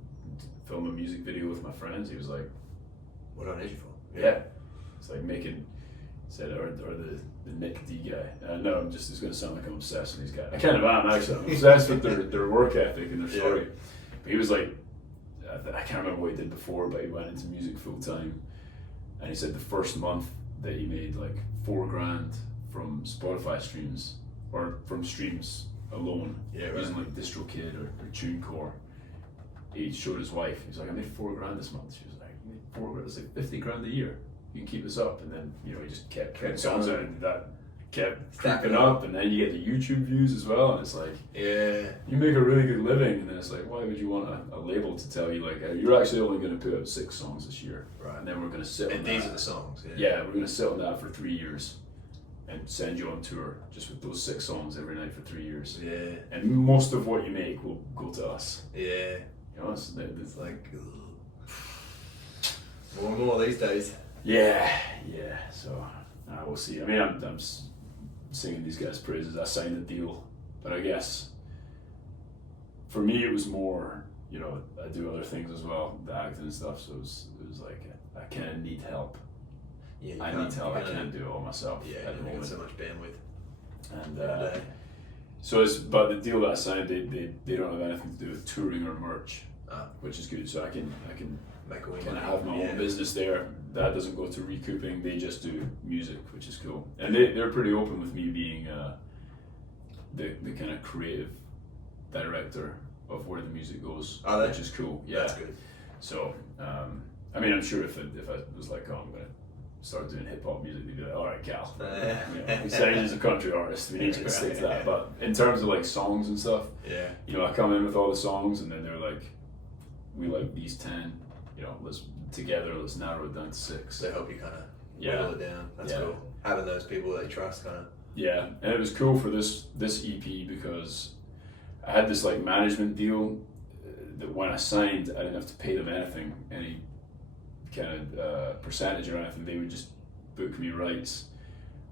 film a music video with my friends, he was like, what do I need you for? Yeah. It's like or the Nick D guy. No, it's going to sound like I'm obsessed with these guys. I kind of am actually. I'm obsessed with their work ethic and their story. But he was like, I can't remember what he did before, but he went into music full time, and he said the first month that he made like $4,000 from Spotify streams or from streams alone, using like DistroKid or TuneCore. He showed his wife. He's like, I made $4,000 this month. She was like, you made $4,000. It's like $50,000 a year. You can keep this up, and then you know he just kept songs out, and that kept stacking up, and then you get the YouTube views as well, and it's like, you make a really good living, and then it's like, why would you want a label to tell you like you're actually only going to put out 6 songs this year, right? And then we're going to sit. And these are the songs. Yeah, we're going to sit on that for 3 years, and send you on tour just with those 6 songs every night for 3 years. Yeah. And most of what you make will go to us. Yeah. You know, it's like more and more these days. Yeah. So we'll see. I mean, I'm singing these guys' praises. I signed a deal, but I guess for me it was more, you know, I do other things as well, the acting and stuff. So it was like I kind of need help. Yeah, I need help. I can't do it all myself. Yeah, at the moment. So much bandwidth. And so but the deal that I signed, they don't have anything to do with touring or merch, which is good. So I can kind of have my own business there. That doesn't go to recouping. They just do music, which is cool. And they're pretty open with me being the kind of creative director of where the music goes, which is cool. Yeah, that's good. So I mean, I'm sure if I was like, oh, I'm gonna start doing hip hop music, they'd be like, all right, Cal, we signed you as a country artist. We need you to stick to that. But in terms of like songs and stuff, you know, I come in with all the songs, and then they're like, we like these 10. You know, let's narrow it down to 6. They help you kind of whittle it down. That's cool. Having those people that you trust, kind of. Yeah, and it was cool for this EP because I had this like management deal that when I signed, I didn't have to pay them anything, any kind of percentage or anything. They would just book me rights.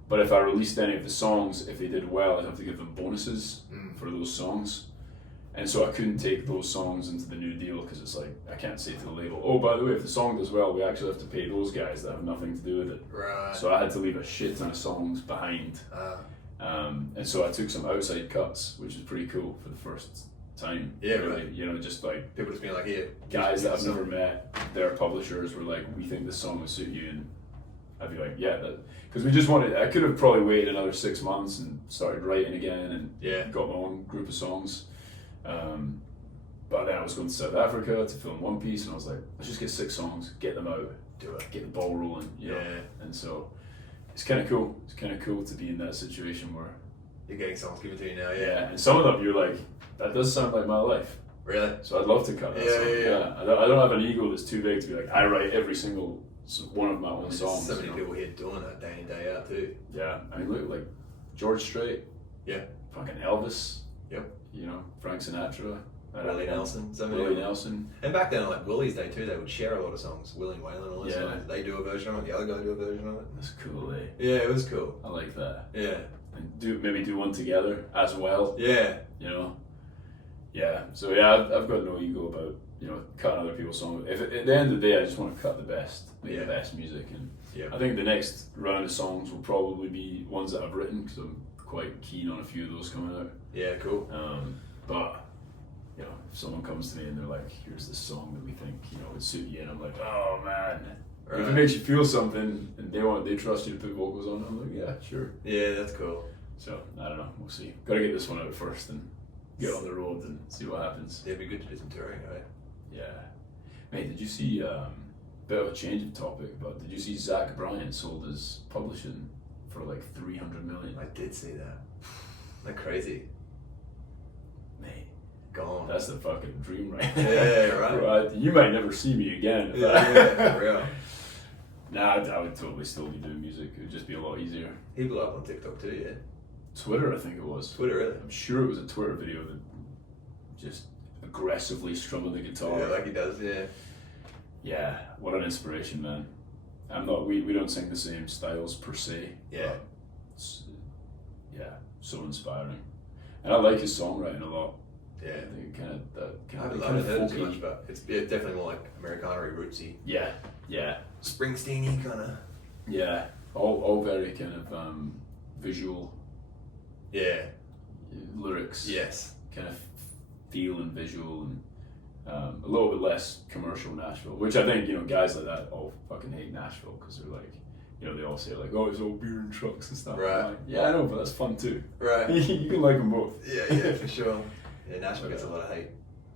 But if I released any of the songs, if they did well, I'd have to give them bonuses for those songs. And so I couldn't take those songs into the new deal because it's like, I can't say to the label, oh, by the way, if the song does well, we actually have to pay those guys that have nothing to do with it. Right. So I had to leave a shit ton of songs behind. And so I took some outside cuts, which was pretty cool for the first time. Yeah, really. You know, just like people just being like, here, guys that I've never met, their publishers were like, we think this song will suit you. And I'd be like, yeah, because we just wanted, I could have probably waited another 6 months and started writing again and got my own group of songs. But then I was going to South Africa to film One Piece, and I was like, let's just get 6 songs, get them out, get the ball rolling. You know? And so it's kind of cool. It's kind of cool to be in that situation where you're getting songs given to you now. Yeah, and some of them you're like, that does sound like my life. Really? So I'd love to cut that song. I don't have an ego that's too big to be like, I write every single one of my own songs. So many people here doing that day in, day out too. Yeah, I mean, look, like George Strait. Yeah. Fucking Elvis. Yep. You know, Frank Sinatra. Willie Nelson. Willie Nelson. And back then, like Willie's day too, they would share a lot of songs. Willie and Waylon, all this stuff. They do a version of it, the other guy do a version of it. That's cool, eh? Yeah, it was cool. I like that. Yeah. And maybe do one together as well. Yeah. You know? Yeah. So yeah, I've got no ego about, you know, cutting other people's songs. If at the end of the day I just want to cut the best, make the best music, and I think the next round of songs will probably be ones that I've written because I'm quite keen on a few of those coming out. Yeah, cool. But you know, if someone comes to me and they're like, "Here's this song that we think would suit you," and I'm like, "Oh man." Right. If it makes you feel something and they trust you to put vocals on, I'm like, yeah, sure. Yeah, that's cool. So I don't know, we'll see. Gotta get this one out first and get on the road and see what happens. Yeah, it'd be good to do some touring, right? Yeah. Mate, did you see, bit of a change of topic, but did you see Zach Bryan sold his publishing for like 300 million? I did see that. Like crazy. Mate. Gone. That's the fucking dream right there. Yeah, right. You might never see me again. Yeah, for real. Nah, I would totally still be doing music. It would just be a lot easier. He blew up on TikTok too, yeah? Twitter, I think it was. Twitter, really? I'm sure it was a Twitter video that just aggressively strumming the guitar. Yeah, like he does, yeah. Yeah, what an inspiration, man. We don't sing the same styles per se. Yeah. It's, so inspiring. And I like his songwriting a lot. Yeah. I think I haven't heard it too much, but it's definitely more like Americana-y, rootsy. Yeah, yeah. Springsteen-y kind of. Yeah, all very kind of visual. Yeah. Lyrics. Yes. Kind of feel and visual, and a little bit less commercial Nashville, which I think, guys like that all fucking hate Nashville because they're like, they all say like, oh, it's all beer and trucks and stuff. Right. Like, yeah, I know, but that's fun too. Right. You can like them both. Yeah, for sure. Yeah, Nashville gets a lot of hate.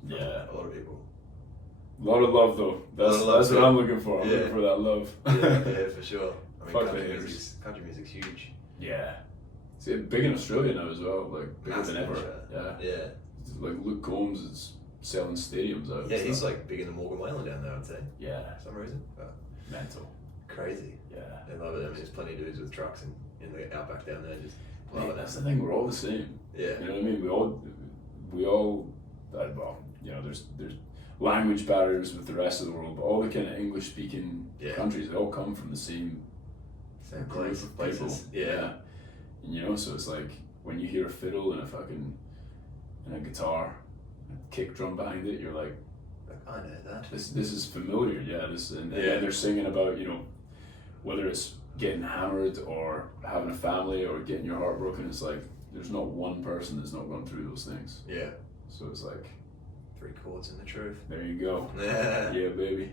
Yeah. A lot of people. A lot of love though. That's what I'm looking for. I'm looking for that love. Yeah, for sure. I mean, country music's huge. Yeah. It's big in Australia now as well, like bigger than ever. Yeah. Like Luke Combs is selling stadiums out. Yeah, he's like big in the Morgan Whalen down there, I'd say. Yeah. For some reason. But mental. Crazy. Yeah. They love it. I mean, there's plenty of dudes with trucks in the outback down there just love it. That's the thing, we're all the same. Yeah. You know what I mean? We all there's language barriers with the rest of the world, but all the kind of English speaking countries, they all come from the same place, places. Yeah. And so it's like when you hear a fiddle and a guitar, a kick drum behind it, you're like, I know that. This is familiar, and they're singing about, whether it's getting hammered or having a family or getting your heart broken. It's like there's not one person that's not gone through those things. Yeah. So it's like 3 chords in the truth. There you go. Yeah, baby.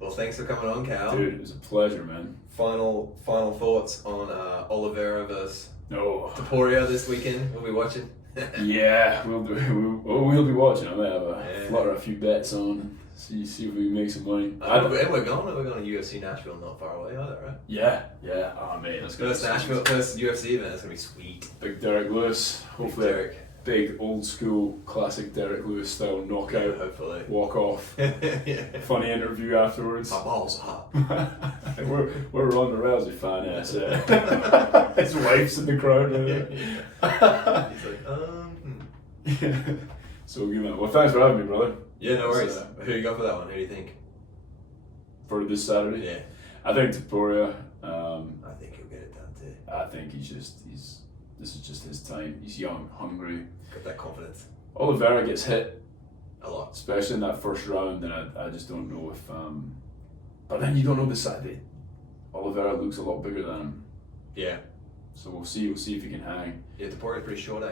Well, thanks for coming on, Cal. Dude, it was a pleasure, man. Final thoughts on Oliveira versus Taporia this weekend. We'll be watching. Yeah, we'll be watching. I might have flutter a few bets on. See if we can make some money. And we're going to UFC Nashville, not far away either, right? Yeah. Oh man, that's first Nashville, first UFC event. That's gonna be sweet. Big Derek Lewis. Hopefully, big old school classic Derek Lewis style knockout. Yeah, hopefully. Walk off. Funny interview afterwards. My balls hot. we're Ronda Rousey fan. His wife's in the crowd. He's like, So good, man. Well, thanks for having me, brother. Yeah, no worries. Who you got for that one? Who do you think? For this Saturday? Yeah. I think Taporia. I think he'll get it done too. I think this is just his time. He's young, hungry. Got that confidence. Oliveira gets hit a lot, especially in that first round, and I just don't know if. But then you don't know the side. Oliveira looks a lot bigger than him. Yeah. So we'll see if he can hang. Yeah, Taporia's pretty short,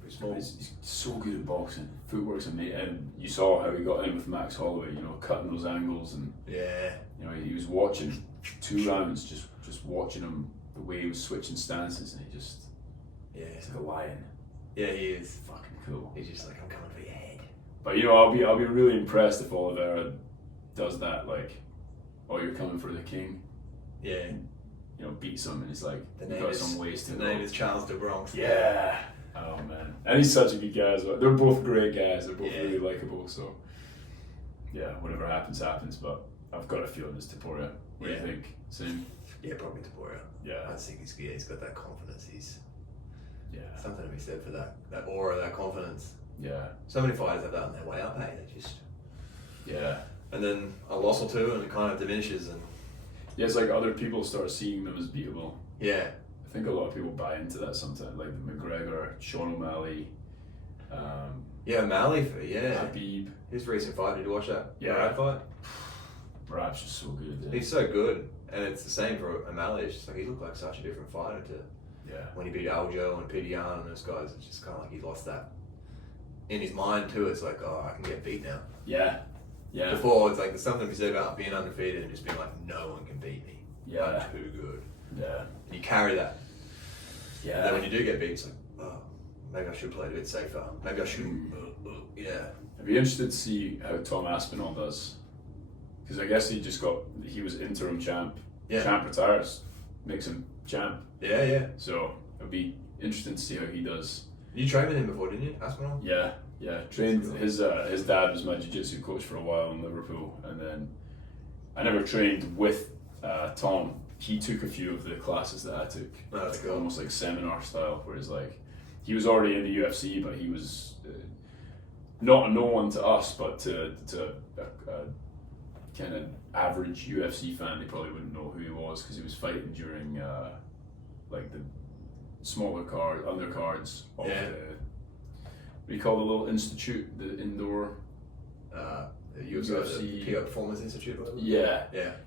Pretty small. He's so good at boxing. Footwork's amazing, and you saw how he got in with Max Holloway. Cutting those angles, and he was watching 2 rounds, just watching him the way he was switching stances, and he just he's like a lion. Yeah, he is fucking cool. He's just like, I'm coming for your head. But I'll be really impressed if Oliveira does that like "Oh, you're coming for the king." Yeah. You know, beats him, and he's like, The "You've name got is some ways to the go." name is Charles de Bronx. Yeah. Oh man, and he's such a good guy as well. They're both great guys. They're both really likable. So yeah, whatever happens, happens. But I've got a feeling it's Taporia. What do you think? Same. Yeah, probably Taporia. Yeah. I just think he's got that confidence. He's something to be said for that aura, that confidence. Yeah. So many fighters have that on their way up, hey? They just and then a loss or two, and it kind of diminishes. And it's like other people start seeing them as beatable. Yeah. I think a lot of people buy into that sometimes, like McGregor, Sean O'Malley. O'Malley, Habib. His recent fight, did you watch that? Yeah. Murad fight? Rap's just so good. Yeah. He's so good, and it's the same for O'Malley. It's just like he looked like such a different fighter to when he beat Aljo and Peter Yan and those guys. It's just kind of like he lost that in his mind too. It's like, oh, I can get beat now. Yeah. Before, it's like there's something to be said about being undefeated and just being like, no one can beat me. Yeah. I'm too good. Yeah. And you carry that. Yeah. And then when you do get beat, it's like, oh, maybe I should play a bit safer. Maybe I should. I'd be interested to see how Tom Aspinall does, because I guess he was interim champ. Champ retires, makes him champ. Yeah. So it'd be interesting to see how he does. You trained with him before, didn't you, Aspinall? Yeah. Trained his dad was my jiu-jitsu coach for a while in Liverpool, and then I never trained with Tom. He took a few of the classes that I took. Oh, that's cool. Almost like seminar style, whereas like he was already in the UFC, but he was not a no one to us, but to a kind of average UFC fan, they probably wouldn't know who he was because he was fighting during like the smaller undercards of the, what do you call the little institute, the indoor UFC PO Performance Institute. Yeah.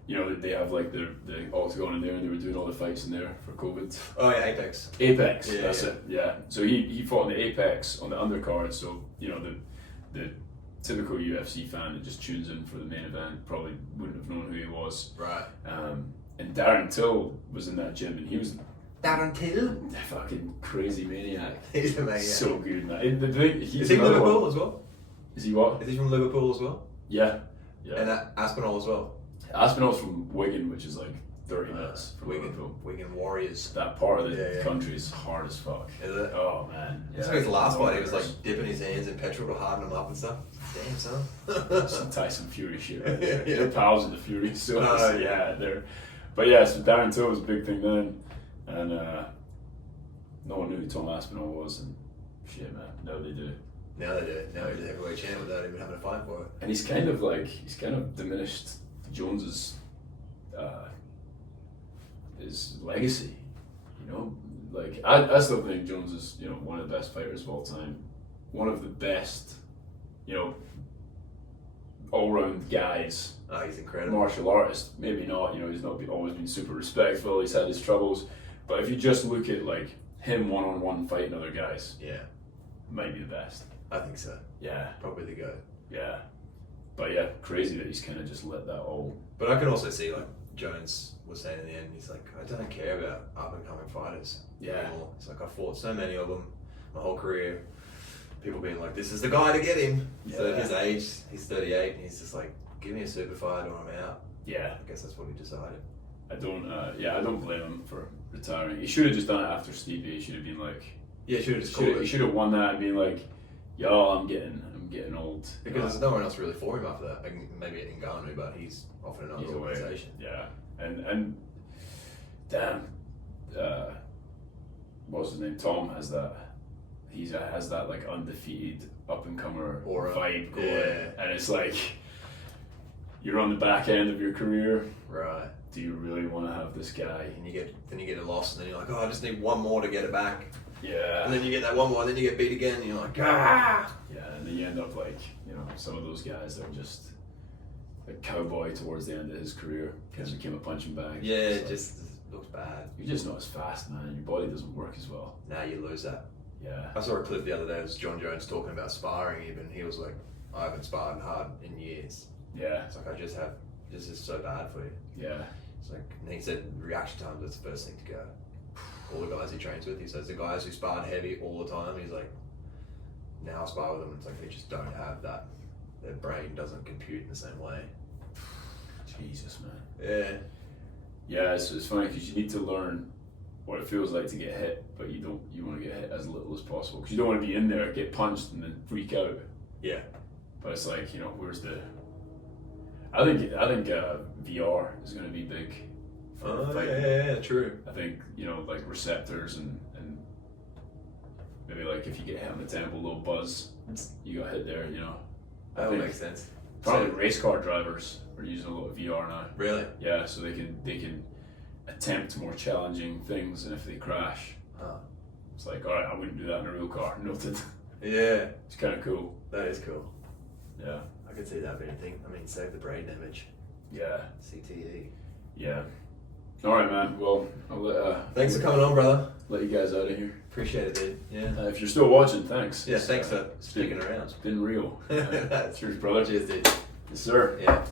You know, they have like the octagon in there, and they were doing all the fights in there for COVID. Oh yeah, Apex. That's it. Yeah. So he fought in the Apex on the undercard. So you know the typical UFC fan that just tunes in for the main event probably wouldn't have known who he was. Right. And Darren Till was in that gym, and he was Darren Till, a fucking crazy maniac. He's a maniac. So good, man. Is he from Liverpool as well? Is he what? Is he from Liverpool as well? Yeah. And Aspinall as well. Aspinall's from Wigan, which is like 30 minutes from Liverpool. Wigan Warriors. That part of the country is hard as fuck. Is it? Oh man. Yeah. So his last fight, he was like dipping his hands in petrol to harden them up and stuff. Damn, son. Some Tyson Fury shit. Right? Yeah. They're pals with the Fury, so they're. But yeah, so Darren Till was a big thing then, and no one knew who Tom Aspinall was, and shit, man. Now they do. Now they do. Now he's a heavyweight champ without even having to fight for it. And he's kind of diminished Jones's his legacy. You know, like I still think Jones is, you know, one of the best fighters of all time, one of the best, you know, all round guys. Oh, he's incredible. Martial artist, maybe not. You know, he's not always been super respectful. He's had his troubles, but if you just look at like him one-on-one fighting other guys, might be the best. I think so. Yeah. Probably the GOAT. Yeah. But yeah, crazy that he's kind of just let that all. But I can also see, like Jones was saying in the end, he's like, I don't care about up and coming fighters anymore. It's like I fought so many of them my whole career. People being like, this is the guy to get him. So at his age, he's 38, and he's just like, give me a super fight or I'm out. Yeah. I guess that's what he decided. I don't blame him for retiring. He should have just done it after Stipe. He should have been like, he should have just called it. He should have won that and been like, yo, I'm getting old. Because there's no one else really for him after that. Like, maybe at Ngannou, but he's off in another organisation. Yeah, and damn, what was his name? Tom has that. He has that like undefeated up and comer vibe going, and it's like you're on the back end of your career. Right. Do you really want to have this guy? And you get a loss, and then you're like, oh, I just need one more to get it back. Yeah. And then you get that one more, and then you get beat again, and you're like, ah. Yeah, and then you end up like, you know, some of those guys that are just a cowboy towards the end of his career because became a punching bag. Yeah, it just looks bad. You're just not as fast, man. Your body doesn't work as well. Now you lose that. Yeah. I saw a clip the other day. It was John Jones talking about sparring. Even he was like, I haven't sparred hard in years. Yeah. It's like this is so bad for you. Yeah. It's like, and he said reaction time is the first thing to go. All the guys he trains with, he says the guys who sparred heavy all the time, he's like, now I spar with them, it's like they just don't have that. Their brain doesn't compute in the same way. Jesus, man. Yeah. Yeah, it's funny because you need to learn what it feels like to get hit, but you want to get hit as little as possible because you don't want to be in there, get punched, and then freak out. Yeah. But it's like, you know, where's the? I think VR is going to be big. Oh yeah, true. I think, you know, like receptors and maybe like if you get hit on the temple, a little buzz, you got hit there, you know. That would make sense. Probably race car drivers are using a lot of VR now. Really? Yeah, so they can attempt more challenging things, and if they crash, it's like, all right, I wouldn't do that in a real car. Noted. Yeah. It's kind of cool. That is cool. Yeah. I could see that being a thing. I mean, save the brain damage. Yeah. CTE. Yeah. All right, man. Well, I'll thanks for coming on, brother. Let you guys out of here. Appreciate it, dude. Yeah. If you're still watching, thanks. Yeah, thanks for sticking around. It's been real. Cheers, Cheers, brother. Cheers, dude. Yes, sir. Yeah.